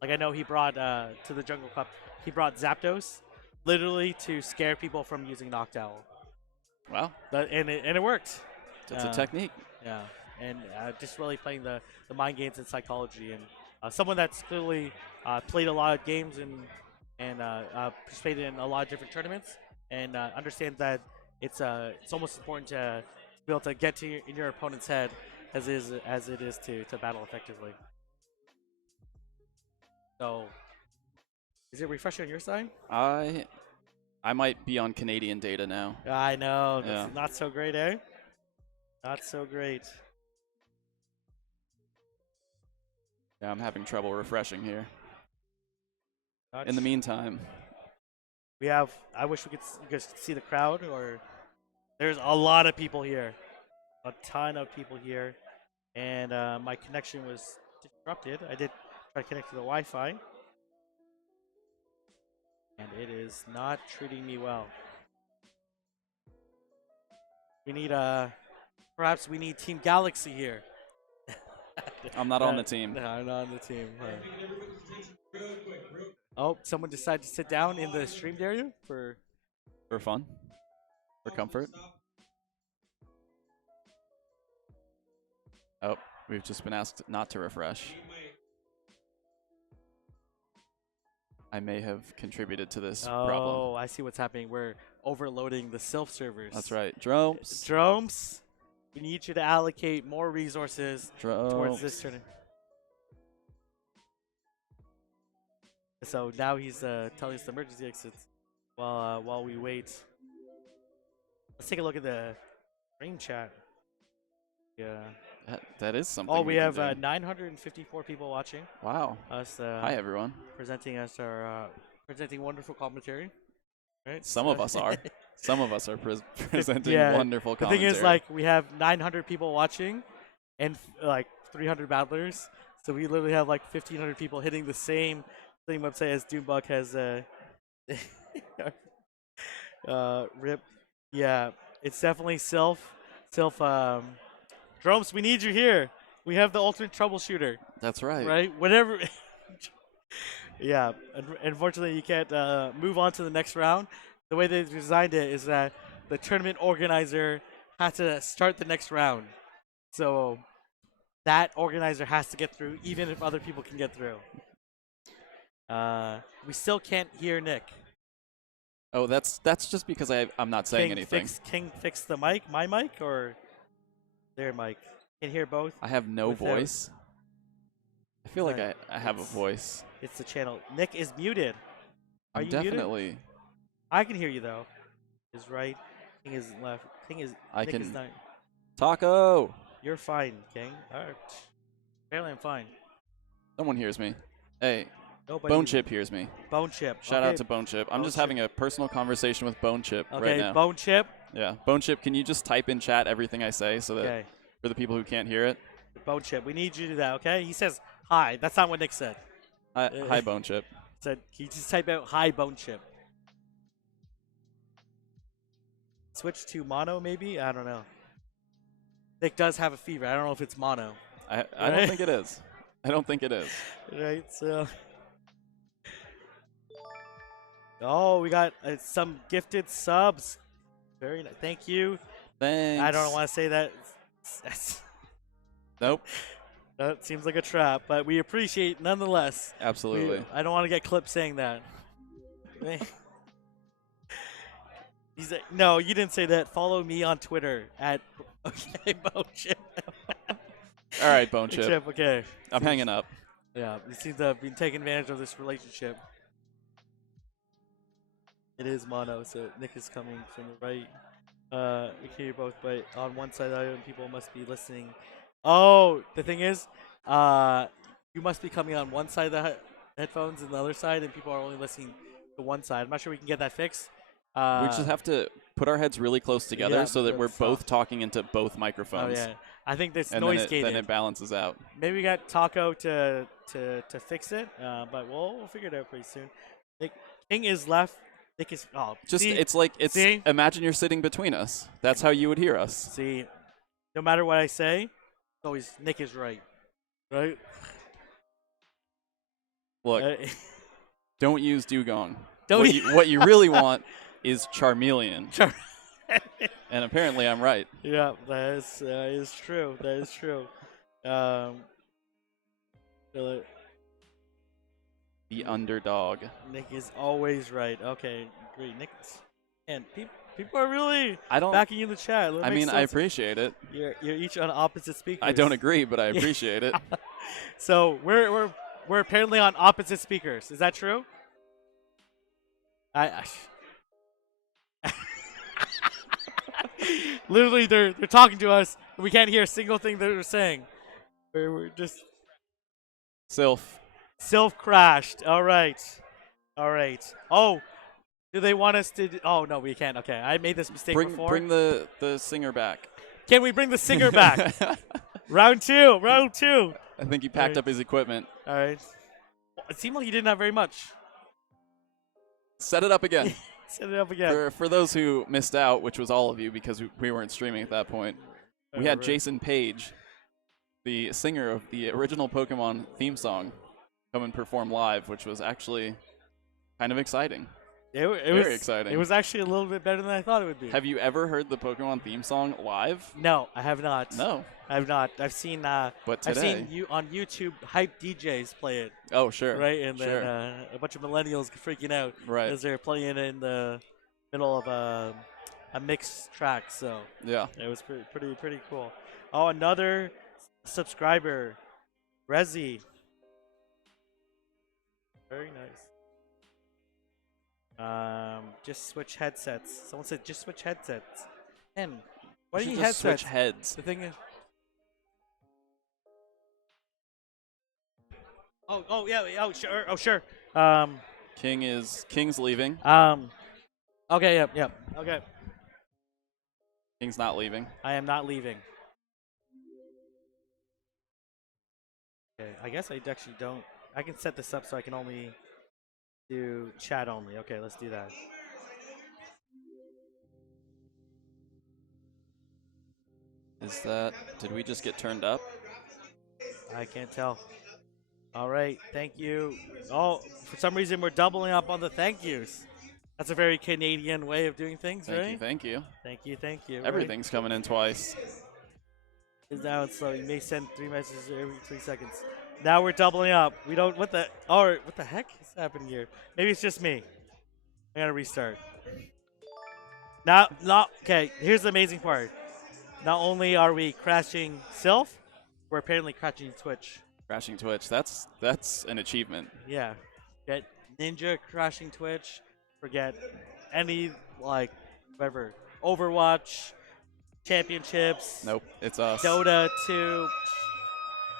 Like I know he brought to the Jungle Cup, he brought Zapdos, literally to scare people from using Noctowl. Well, And it worked. it's a technique. Yeah, and just really playing the mind games and psychology, and someone that's clearly played a lot of games and participated in a lot of different tournaments, and understands that it's almost important to be able to get to in your opponent's head as it is to battle effectively. So, is it refreshing on your side? I might be on Canadian data now. I know Yeah. that's not so great, eh? Not so great. Yeah, I'm having trouble refreshing here. Not In the meantime, we have. I wish we could you guys could see the crowd. Or there's a lot of people here, a ton of people here, and my connection was disrupted. I did try to connect to the Wi-Fi, and it is not treating me well. We need perhaps we need Team Galaxy here. I'm not on the team. No, I'm not on the team. Oh, someone decided to sit down in the streamed area for. For fun? For comfort? Oh, we've just been asked not to refresh. I may have contributed to this problem. Oh, I see what's happening. We're overloading the self servers. That's right. Drones. Drones, we need you to allocate more resources towards Drones. this tournament. So now he's telling us the emergency exits while we wait. Let's take a look at the stream chat. Yeah. That is something. Oh, we have can do. 954 people watching Wow. us. Hi, everyone. Presenting us our presenting wonderful commentary. Right. Some of us are. Some of us are presenting Yeah, wonderful The commentary. thing is, like, we have 900 people watching, and like 300 battlers. So we literally have like 1,500 people hitting the same website as Doombug has. Rip. Yeah, it's definitely self. Dromes, we need you here. We have the ultimate troubleshooter. That's right. Right. Whatever. Yeah. Unfortunately, you can't move on to the next round. The way they designed it is that the tournament organizer has to start the next round. So that organizer has to get through, even if other people can get through. We still can't hear Nick. Oh, that's just because I'm not saying anything. King fix the mic, my mic, or their mic? Can hear both. I have no voice. I feel like I have a voice. It's the channel. Nick is muted. Are I'm you definitely. muted? I can hear you though. Is right. King is left. King is. I Nick can. Is not. Taco. You're fine, King. All right. Apparently, I'm fine. Someone hears me. Hey, Nobody. Bone Chip hears me. Bone Chip. Shout okay. out to Bone Chip. I'm Bone just Chip. having a personal conversation with Bone Chip Okay, right now. Bone Chip. Yeah, Bone Chip, can you just type in chat everything I say so that Okay. for the people who can't hear it? Bone Chip. We need you to do that. Okay. He says hi. That's not what Nick said. Hi, Bone Chip. Said can you just type out hi Bone Chip. Switch to mono maybe. I don't know. Nick does have a fever. I don't know if it's mono. I don't think it is. I don't think it is. Right. So. Oh, we got some gifted subs. Very nice. Thank you. I don't Thanks. want to say that. That's, Nope. that seems like a trap, but we appreciate nonetheless. Absolutely. I don't want to get clipped saying that. He's like, no, you didn't say that. Follow me on Twitter at okay, Bochip. All right, Bone Chip. Chip, okay. I'm hanging up. Yeah, he seems to have been taking advantage of this relationship. It is mono, so Nick is coming from the right. We can hear both, but on one side of the item, people must be listening. Oh, the thing is, you must be coming on one side of the headphones and the other side, and people are only listening to one side. I'm not sure we can get that fixed. We just have to put our heads really close together yeah, so that we're that's both soft. talking into both Oh microphones. yeah, I think this And noise then gated. it balances out. Maybe we got Taco to fix it, but we'll figure it out pretty soon. Nick, King is left. Nick is Just see, it's like it's see? imagine you're sitting between us. That's how you would hear us. See, no matter what I say, it's always Nick is right, right? Look, Uh, don't use dugong. Don't What you really want is Charmeleon. Char- And apparently I'm right. yeah, that is true. That is true. Uh, The underdog. Nick is always right. Okay, great, Nick. And people are really I don't backing you in the chat. That I makes mean, I sense. appreciate it. You're each on opposite speakers. I don't agree, but I appreciate it. So we're apparently on opposite speakers. Is that true? I literally they're talking to us and we can't hear a single thing that they're saying. We're just Sylph. Sylph crashed. All right. Oh, do they want us to? Oh no, we can't. Okay, I made this mistake before. Bring the singer back. Can we bring the singer back? Round two. I think he packed up his equipment. All right. It seemed like he didn't have very much. Set it up again. Set it up again. For those who missed out, which was all of you because we weren't streaming at that point, we had Right. Jason Page, the singer of the original Pokemon theme song, come and perform live, which was actually kind of exciting. It Very was exciting. It was actually a little bit better than I thought it would be. Have you ever heard the Pokemon theme song live? No, I have not. No. I have not. I've seen. But I've today. seen you on YouTube. Hype DJs play it, Oh, sure. right? And sure. then a bunch of millennials freaking out Right. as they're playing it in the middle of a mixed track. So Yeah. it was pretty cool. Oh, another subscriber, Rezi. Very nice. Just switch headsets. Someone said just switch headsets. And what You do you should just headsets? switch heads. The thing is. Oh yeah. Oh sure. King's leaving. Okay. Yep. Okay. King's not leaving. I am not leaving. Okay. I guess I actually don't. I can set this up so I can only do chat only. Okay, let's do that. Did we just get turned up? I can't tell. All right, thank you. Oh, for some reason we're doubling up on the thank yous. That's a very Canadian way of doing things, right? Thank you. Thank you. Everything's coming in twice. Is now it's slow. You may send 3 messages every 3 seconds. Now we're doubling up. We don't. What the? Oh, what the heck is happening here? Maybe it's just me. I gotta restart. Now, not okay. Here's the amazing part. Not only are we crashing Sylph, we're apparently crashing Twitch. Crashing Twitch. That's an achievement. Yeah. Get Ninja crashing Twitch. Forget any whatever Overwatch championships. Nope. It's us. Dota 2.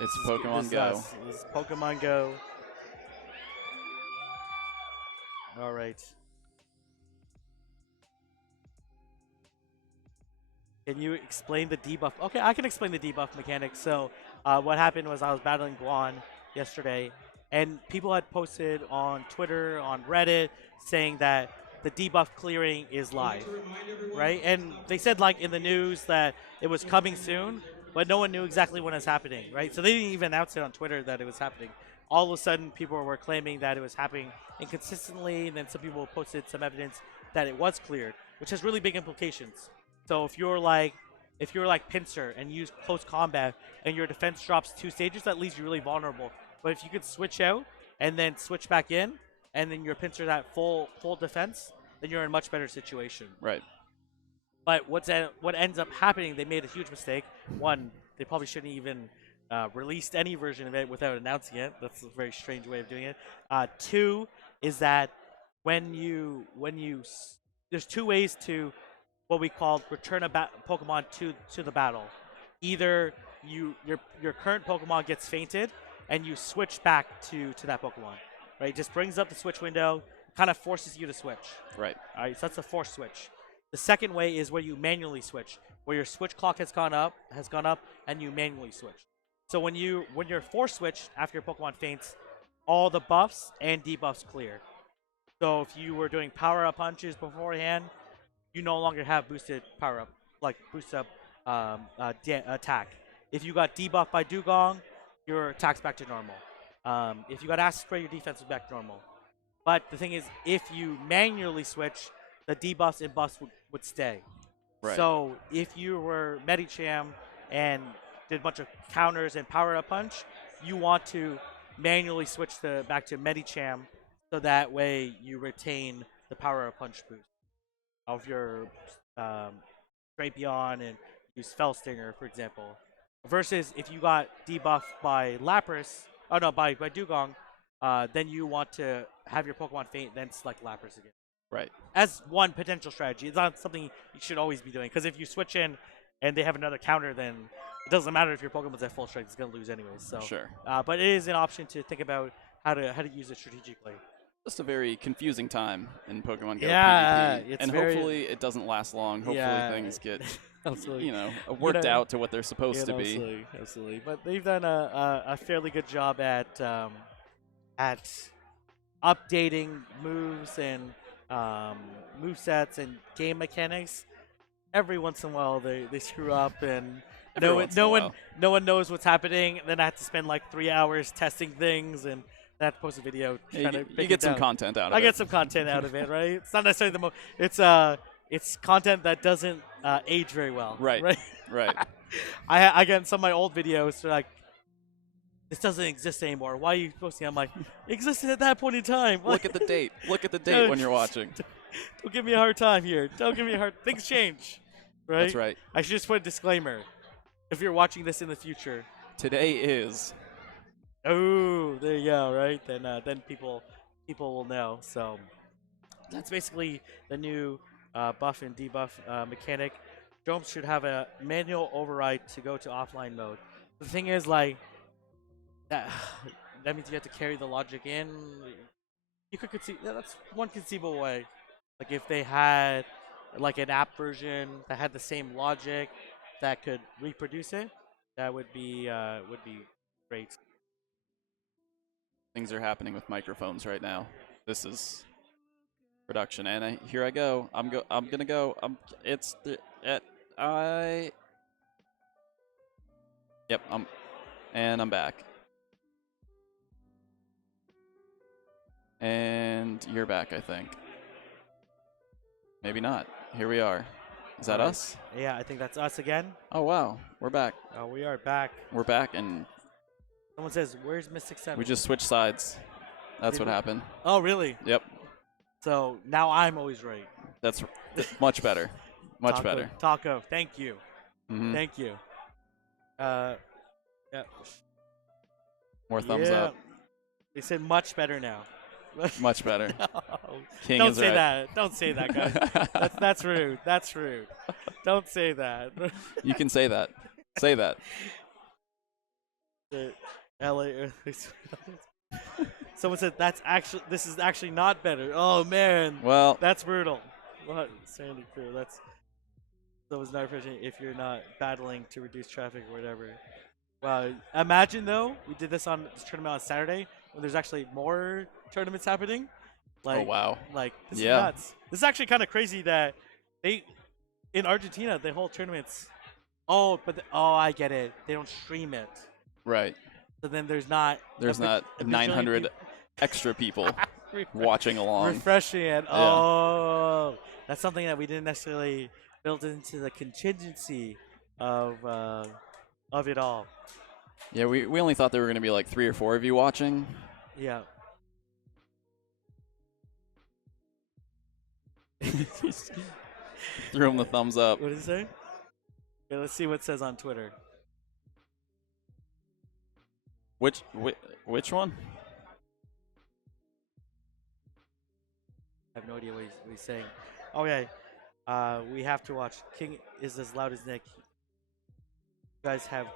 It's This is Pokemon Go. us. This is Pokemon Go. All right. Can you explain the debuff? Okay, I can explain the debuff mechanics. So, what happened was I was battling Guan yesterday, and people had posted on Twitter, on Reddit, saying that the debuff clearing is live, right? And they said in the news that it was coming soon, but no one knew exactly when it's happening, right? So they didn't even announce it on Twitter that it was happening. all of a sudden people were claiming that it was happening inconsistently, and then some people posted some evidence that it was cleared, which has really big implications. So if you're like Pincer and use close combat and your defense drops 2 stages, that leaves you really vulnerable. But if you could switch out and then switch back in, and then your Pincer's at full defense, then you're in a much better situation. Right. But what ends up happening, they made a huge mistake. One, they probably shouldn't even released any version of it without announcing it. That's a very strange way of doing it. Two is that there's 2 ways to what we call return a Pokemon to the battle. Either your current Pokemon gets fainted and you switch back to that Pokemon, right? It just brings up the switch window, kind of forces you to switch. Right. All right, so that's a forced switch. The second way is where you manually switch, where your switch clock has gone up, and you manually switch. So when you're force switched after your Pokemon faints, all the buffs and debuffs clear. So if you were doing power up punches beforehand, you no longer have boosted power up, like boost up attack. If you got debuffed by Dugong, your attack's back to normal. If you got acid spray, your defense is back to normal. But the thing is, if you manually switch, the debuffs and buffs would stay. Right. So if you were Medicham and did a bunch of counters and power up punch, you want to manually switch back to Medicham, so that way you retain the power up punch boost of your Drapion and use Fellstinger, for example. Versus if you got debuffed by by Dugong, then you want to have your Pokemon faint, then select Lapras again. Right. As one potential strategy. It's not something you should always be doing, because if you switch in and they have another counter, then it doesn't matter if your Pokemon's at full strength; it's gonna lose anyways. So Sure. But it is an option to think about how to use it strategically. Just a very confusing time in Pokemon Go Yeah, PvP. it's And very- hopefully it doesn't last long. Hopefully Yeah. things get Absolutely. worked out to what they're supposed to be. Absolutely, absolutely. But they've done a fairly good job at updating moves and movesets and game mechanics. Every once in a while, they screw up, and Every once in a while. no one knows what's happening. And then I have to spend like 3 hours testing things, and then I have to post a video. Yeah, trying to you break get it some down. content out of it. I get some content out of it, right? It's not necessarily the most. It's content that doesn't age very well. Right. Right. Right. I get some of my old videos. They're like, this doesn't exist anymore. Why are you posting? I'm like, it existed at that point in time. Look at the date. Look at the date when you're watching. Don't give me a hard time here. Don't give me a hard. Things change, right? That's right. I should just put a disclaimer. If you're watching this in the future, Today is. oh, there you go. Right, then people will know. So that's basically the new buff and debuff mechanic. Drones should have a manual override to go to offline mode. The thing is, like, that means you have to carry the logic in. You could conceive, that's one conceivable way. Like if they had like an app version that had the same logic that could reproduce it, that would be great. Things are happening with microphones right now. This is production, and here I go. I'm gonna go. It's the Yep. I'm back. And you're back, I think. Maybe not. Here we are. Is that us? Yeah, I think that's us again. Oh wow, we're back. Oh, we are back. We're back, and Someone says, "Where's Mystic 7?" we just switched sides. That's Did what we? happened. Oh, really? Yep. So now I'm always right. That's much better. Much Taco, better. Taco, thank you. Mhm. Thank you. Yeah. More thumbs Yeah. up. They said much better now. Much better. No. King Don't is say right. that. Don't say that, guys. That's rude. That's rude. Don't say that. You can say that. Say that. The LA. Someone said this is actually not better. Oh man. Well, That's brutal. What? Sandy Crew. That was not efficient if you're not battling to reduce traffic or whatever. Wow. Imagine though, we did this tournament on Saturday when there's actually more tournaments happening. Like, oh wow. Like this Yeah. is nuts. This is actually kind of crazy that in Argentina they hold tournaments. Oh, I get it. They don't stream it. Right. So then there's not There's not a bajillion 900 people extra people watching along. refreshing it. Yeah. Oh, that's something that we didn't necessarily build into the contingency of it all. Yeah, we only thought there were going to be like 3 or 4 of you watching. Yeah. Threw him the thumbs up. What did it say? Okay, let's see what it says on Twitter. Which one? I have no idea what he's saying. Okay, we have to watch. King is as loud as Nick. You guys have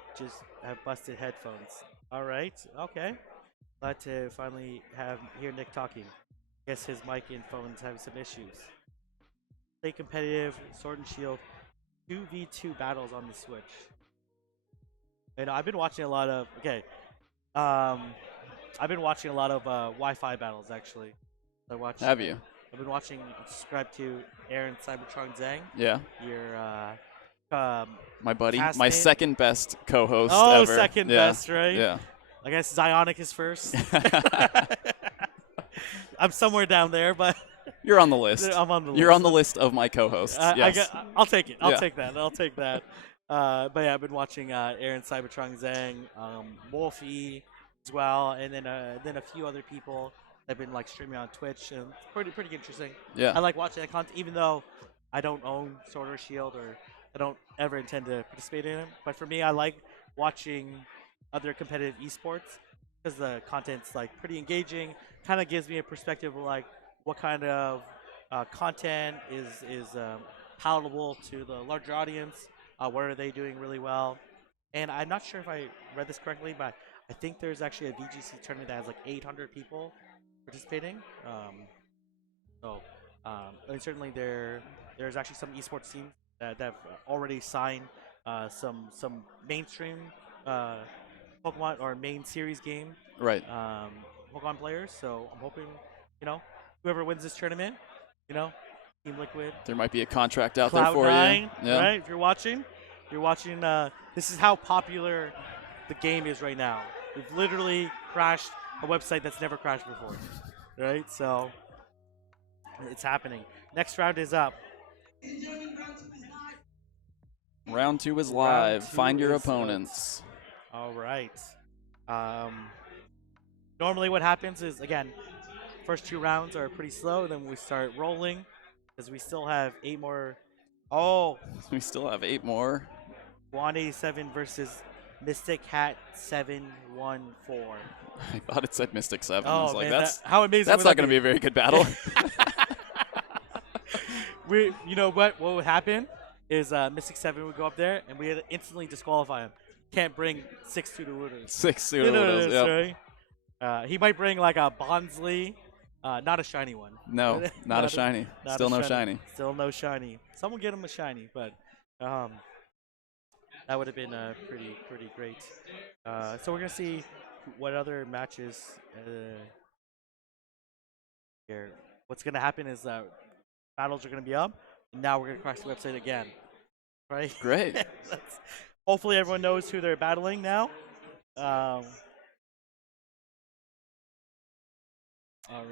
busted headphones. All right, okay. Glad to finally hear Nick talking. Guess his mic and phones have some issues. Play competitive Sword and Shield 2v2 battles on the Switch. And I've been watching a lot of I've been watching a lot of Wi-Fi battles actually. Have you? I've been watching. Subscribe to Aaron Cybertron Zhang. Yeah. Your my buddy, castmate. my second best co-host ever. ever. Second best, right? Yeah. I guess Zionic is first. I'm somewhere down there, but you're on the list. I'm on the list. You're on the list of my co-hosts. Yes. I'll take it. I'll take that. I'll take that. But yeah, I've been watching Aaron Cybertron Zhang, Wolfie as well, and then a few other people that've been like streaming on Twitch, and pretty interesting. Yeah. I like watching that content, even though I don't own Sword or Shield, or I don't ever intend to participate in it. But for me, I like watching other competitive esports because the content's like pretty engaging. Kind of gives me a perspective of like what kind of content is palatable to the larger audience. What are they doing really well? And I'm not sure if I read this correctly, but I think there's actually a VGC tournament that has like 800 people participating. And certainly there's actually some esports teams that have already signed some mainstream Pokemon or main series game Right. Pokemon players. So I'm hoping, whoever wins this tournament, Team Liquid. There might be a contract out Cloud there for 9, you. Yeah. Right? If you're watching. This is how popular the game is right now. We've literally crashed a website that's never crashed before, right? So it's happening. Next round is up. Round 2 is live. Find your opponents. All right. Normally what happens is, again, first 2 rounds are pretty slow. Then we start rolling because we still have 8 more. Oh. We still have 8 more. 187 versus Mystic Hat 714. I thought it said Mystic 7. Oh, I was like, man, that's how amazing. That's not going to be a very good battle. You know what would happen is Mystic 7 would go up there and we would instantly disqualify him. Can't bring 6 Sudowoodos. 6 Sudowoodos, yep. Right? He might bring like a Bonsly, not a shiny one. No, not a shiny. Still no shiny. Still no shiny. Someone get him a shiny, but that would have been pretty great. So we're gonna see what other matches here. What's gonna happen is battles are gonna be up. And now we're gonna crash the website again, right? Great. Hopefully everyone knows who they're battling now. All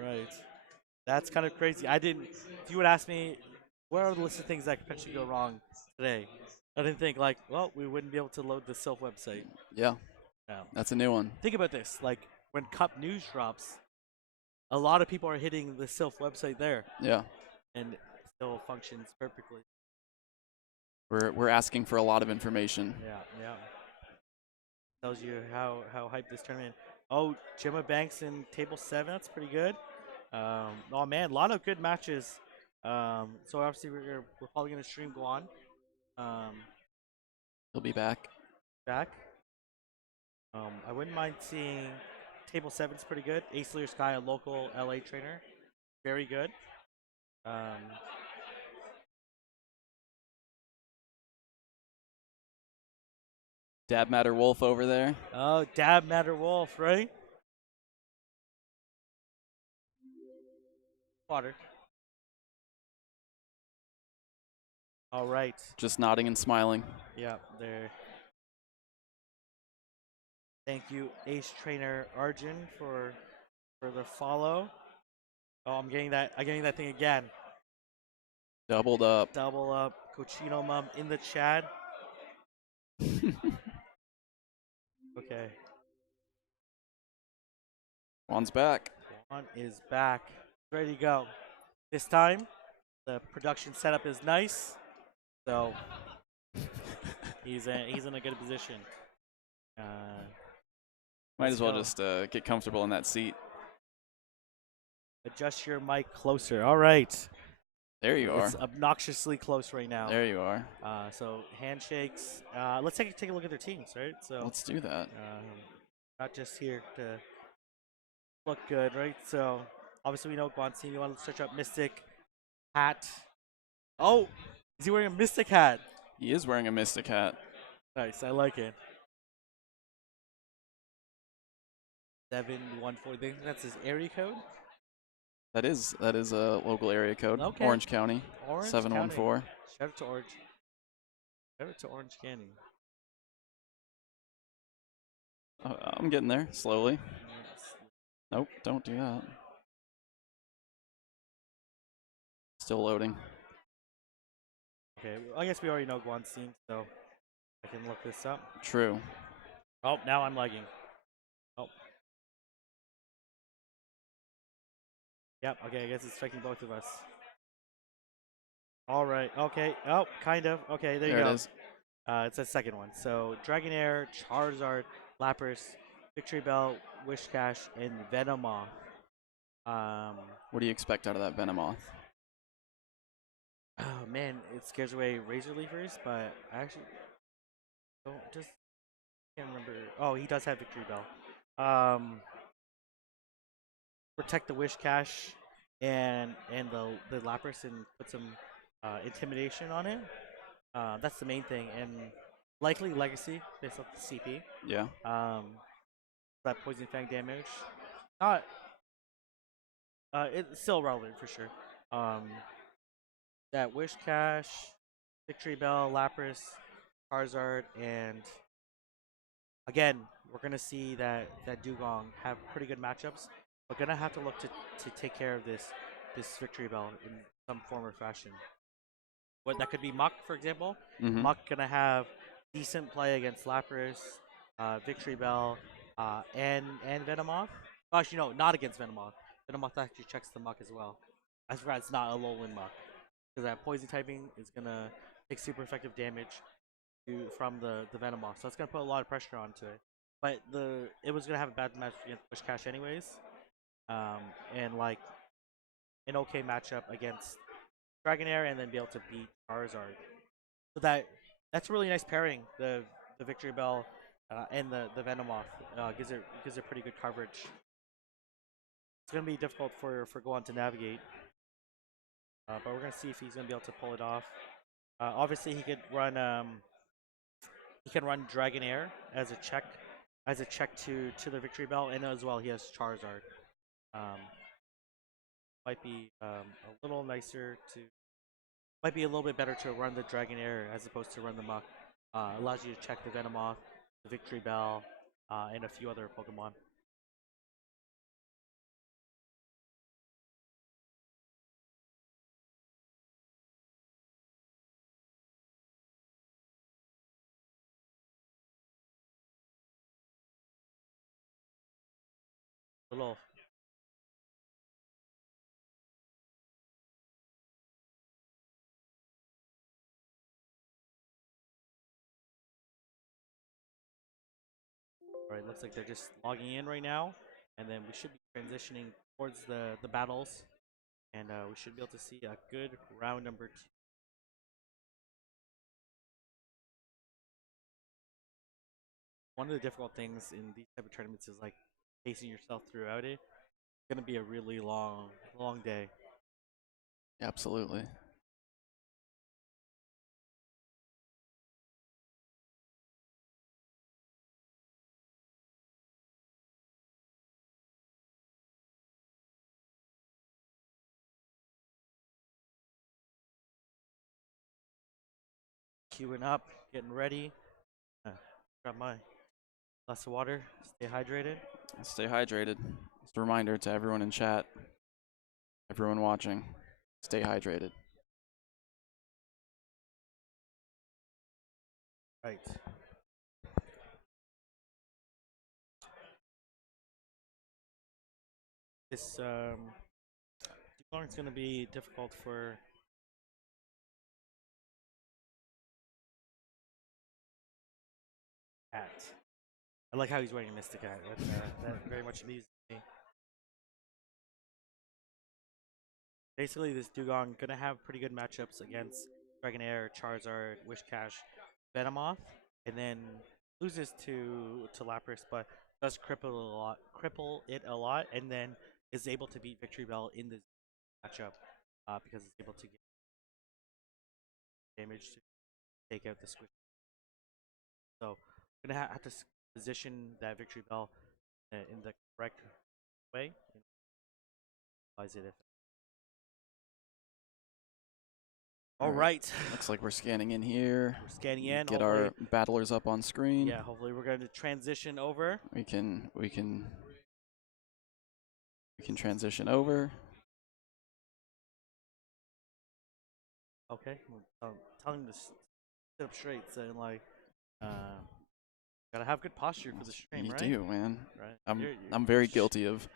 right, that's kind of crazy. If you would ask me, what are the list of things that could potentially go wrong today? I didn't think we wouldn't be able to load the Sylph website. Yeah. That's a new one. Think about this. Like when Cup news drops, a lot of people are hitting the Sylph website there. Yeah. And it still functions perfectly. We're asking for a lot of information. Yeah. Tells you how hyped this tournament. Oh, Gemma Banks in table 7. That's pretty good. Oh man, a lot of good matches. So obviously we're probably gonna stream Guan. He'll be back. I wouldn't mind seeing table 7's pretty good. Ace Lear Sky, a local LA trainer, very good. Dab Matter Wolf over there. Oh, Dab Matter Wolf, right? Water. All right. Just nodding and smiling. Yeah, there. Thank you, Ace Trainer Arjun, for the follow. Oh, I'm getting that. I'm getting that thing again. Doubled up. Double up, Cochino Mum in the chat. Okay, Juan's back. Juan is back, ready to go. This time, the production setup is nice, so he's in a good position. Uh, Might let's as well go. just get comfortable in that seat. Adjust your mic closer. All right. There you are. It's obnoxiously close right now. There you are. So handshakes. Let's take a look at their teams, right? So Let's do that. not just here to look good, right? So obviously we know Guan's team. You want to search up Mystic hat. Oh, is he wearing a Mystic hat? He is wearing a Mystic hat. Nice, I like it. 714. I think that's his area code. That is a local area code. Okay. Orange County. Orange 714. County. Shout out to Orange. Shout out to Orange County. I'm getting there slowly. Nope, don't do that. Still loading. Okay, I guess we already know Guan's team, so I can look this up. True. Oh, now I'm lagging. Oh. Yep, okay, I guess it's affecting both of us. All right, okay. Oh, kind of. Okay, there you There go. it is. It's the second one. So Dragonair, Charizard, Lapras, Victory Bell, Wishcash, and Venomoth. What do you expect out of that Venomoth? Oh man, it scares away Razor Leafers, but I actually don't just can't remember. Oh, he does have Victory Bell. Protect the Wishcash and the Lapras and put some intimidation on it. That's the main thing, and likely Legacy based off the CP. Yeah. That Poison Fang damage. Not. It's still relevant for sure. That Wish Cash, Victory Bell, Lapras, Charizard, and again, we're gonna see that Dugong have pretty good matchups. We're gonna have to look to take care of this Victory Bell in some form or fashion. What that could be Muck, for example. Mm-hmm. Muck gonna have decent play against Lapras, Victory Bell, and Venomoth. Oh, actually, no, not against Venomoth. Venomoth actually checks the Muck as well. I forgot it's not a Alolan Muck because that poison typing is gonna take super effective damage from the Venomoth, so it's gonna put a lot of pressure onto it. But it was gonna have a bad match against Wishcash anyways, and like an okay matchup against Dragonair, and then be able to beat Charizard. So that's a really nice pairing. The Victory Bell and the Venomoth gives it pretty good coverage. It's gonna be difficult for Gohan to navigate, but we're gonna see if he's gonna be able to pull it off. Obviously, he can run Dragonair as a check to the Victory Bell, and as well he has Charizard. Um, might be a little nicer to might be a little bit better to run the Dragonair as opposed to run the Muck. Allows you to check the Venomoth, the Victory Bell, and a few other Pokemon. Little Alright, looks like they're just logging in right now, and then we should be transitioning towards the battles, and we should be able to see a good round number 2. One of the difficult things in these type of tournaments is like pacing yourself throughout it. It's gonna be a really long day. Absolutely. Queuing up, getting ready. Uh, Got my Lots of water. Stay hydrated. Stay hydrated. Just a reminder to everyone in chat, everyone watching, stay hydrated. Right. This Dugong is going to be difficult for Cat. I like how he's wearing a Mystic hat. That very much amuses me. Basically, this Dugong gonna have pretty good matchups against Dragonair, Charizard, Wishcash, Venomoth, and then loses to Lapras, but does cripple it a lot, and then is able to beat Victory Bell in this matchup because it's able to get damage to take out the squish. So gonna have to position that Victory Bell in the correct way. Applies it if. All right. Looks like we're scanning in here. We're scanning in. Get our battlers up on screen. Yeah, hopefully we're going to transition over. We can transition over. Okay, telling to sit up straight, saying like, gotta have good posture for the stream, You right? do, man. Right. I'm very guilty of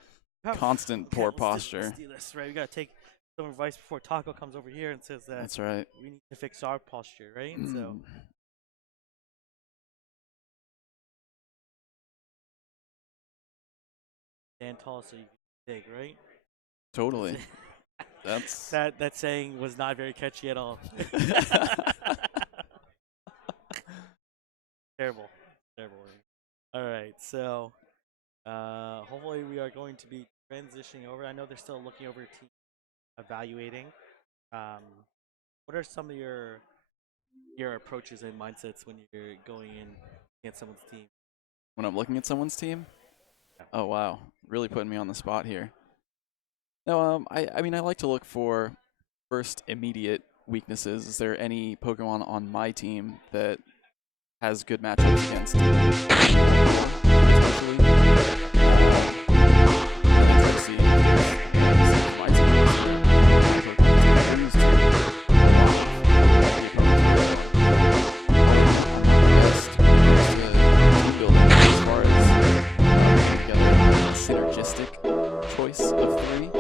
constant poor posture. Let's do this, right? We gotta take some advice before Taco comes over here and says that. That's right. We need to fix our posture, right? So. Stand tall so you can dig, right? Totally. That's that saying was not very catchy at all. Terrible. All right, so hopefully we are going to be transitioning over. I know they're still looking over team evaluating. What are some of your approaches and mindsets when you're going in against someone's team? When I'm looking at someone's team? Yeah. Oh wow, really putting me on the spot here. No, I mean I like to look for first immediate weaknesses. Is there any Pokemon on my team that has good matchups against? Choice of three.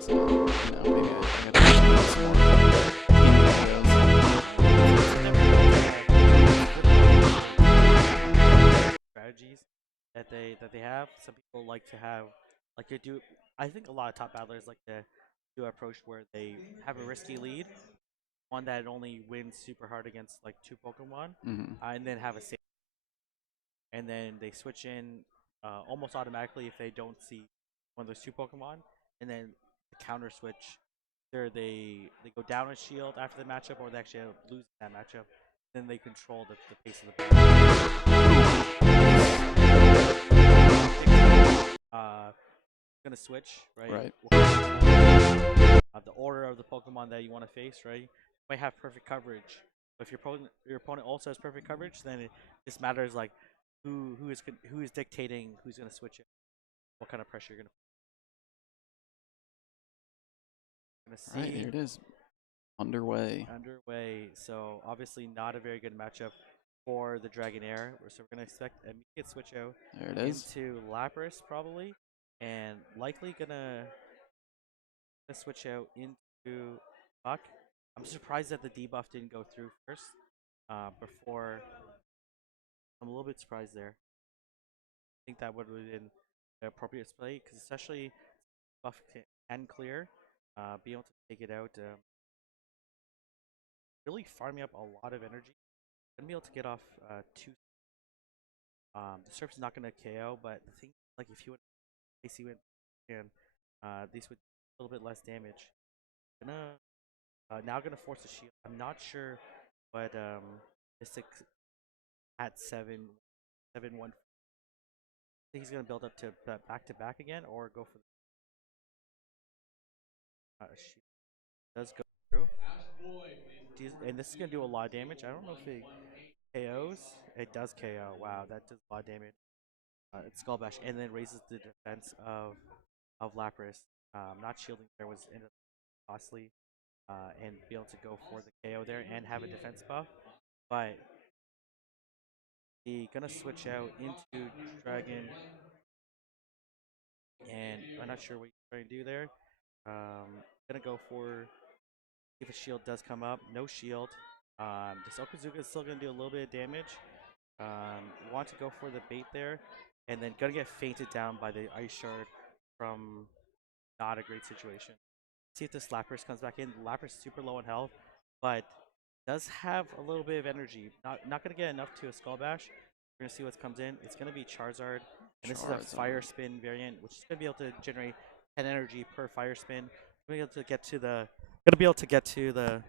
So, you know, maybe I gotta do some more strategies that they have. Some people like to have like they do. I think a lot of top battlers like to do an approach where they have a risky lead, one that only wins super hard against like two Pokemon, and then have a safe. And then they switch in almost automatically if they don't see one of those two Pokemon, and then the counter switch. Either they go down a shield after the matchup, or they actually lose that matchup. Then they control the pace of the battle. Gonna switch, right? Right. The order of the Pokemon that you want to face, right? You might have perfect coverage, but if your opponent also has perfect coverage, then it just matters like who is dictating who's gonna switch it, what kind of pressure you're gonna see. Right, here it is. Underway. So obviously not a very good matchup for the Dragonair. So we're gonna expect an immediate switch out. There it is. Into Lapras probably, and likely gonna switch out into Buck. I'm surprised that the debuff didn't go through first. Before, I'm a little bit surprised there. I think that would have been the appropriate play, because especially buff can clear, be able to take it out, really farming up a lot of energy. Gonna be able to get off two. The Surf's not gonna KO, but the thing like if you went AC went and these would a little bit less damage. Now gonna force a shield. I'm not sure what Mystic at 7-1. I think he's gonna build up to back to back again, or go for the shield. Does go through, and this is gonna do a lot of damage. I don't know if it KOs. It does KO. Wow, that does a lot of damage. It's Skull Bash, and then raises the defense of Lapras. Not shielding there was ended up costly, and be able to go for the KO there and have a defense buff. But he gonna switch out into Dragon, and I'm not sure what he's trying to do there. Gonna go for if a shield does come up. No shield. This Okazuka is still gonna do a little bit of damage. Want to go for the bait there, and then gonna get fainted down by the ice shard from not a great situation. See if this Lapras comes back in. Lapras super low on health, but does have a little bit of energy. Not gonna get enough to a Skull Bash. We're gonna see what comes in. It's gonna be Charizard, and this is a Fire Charizard. Spin variant, which is gonna be able to generate 10 energy per Fire Spin. Gonna be able to get to the. Gonna be able to get to the.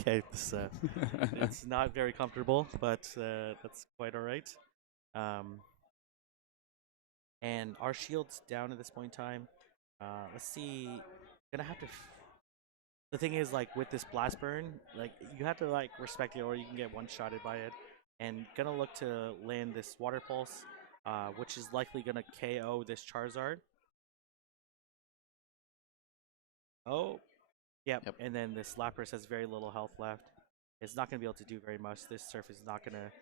Okay, this it's not very comfortable, but that's quite all right. Um, and our shield's down at this point in time. Let's see. Gonna have to. The thing is, like with this blast burn, like you have to like respect it, or you can get one shotted by it. And gonna look to land this water pulse, which is likely gonna KO this Charizard. Oh, yep. Yep. And then this Lapras has very little health left. It's not gonna be able to do very much. This surf is not gonna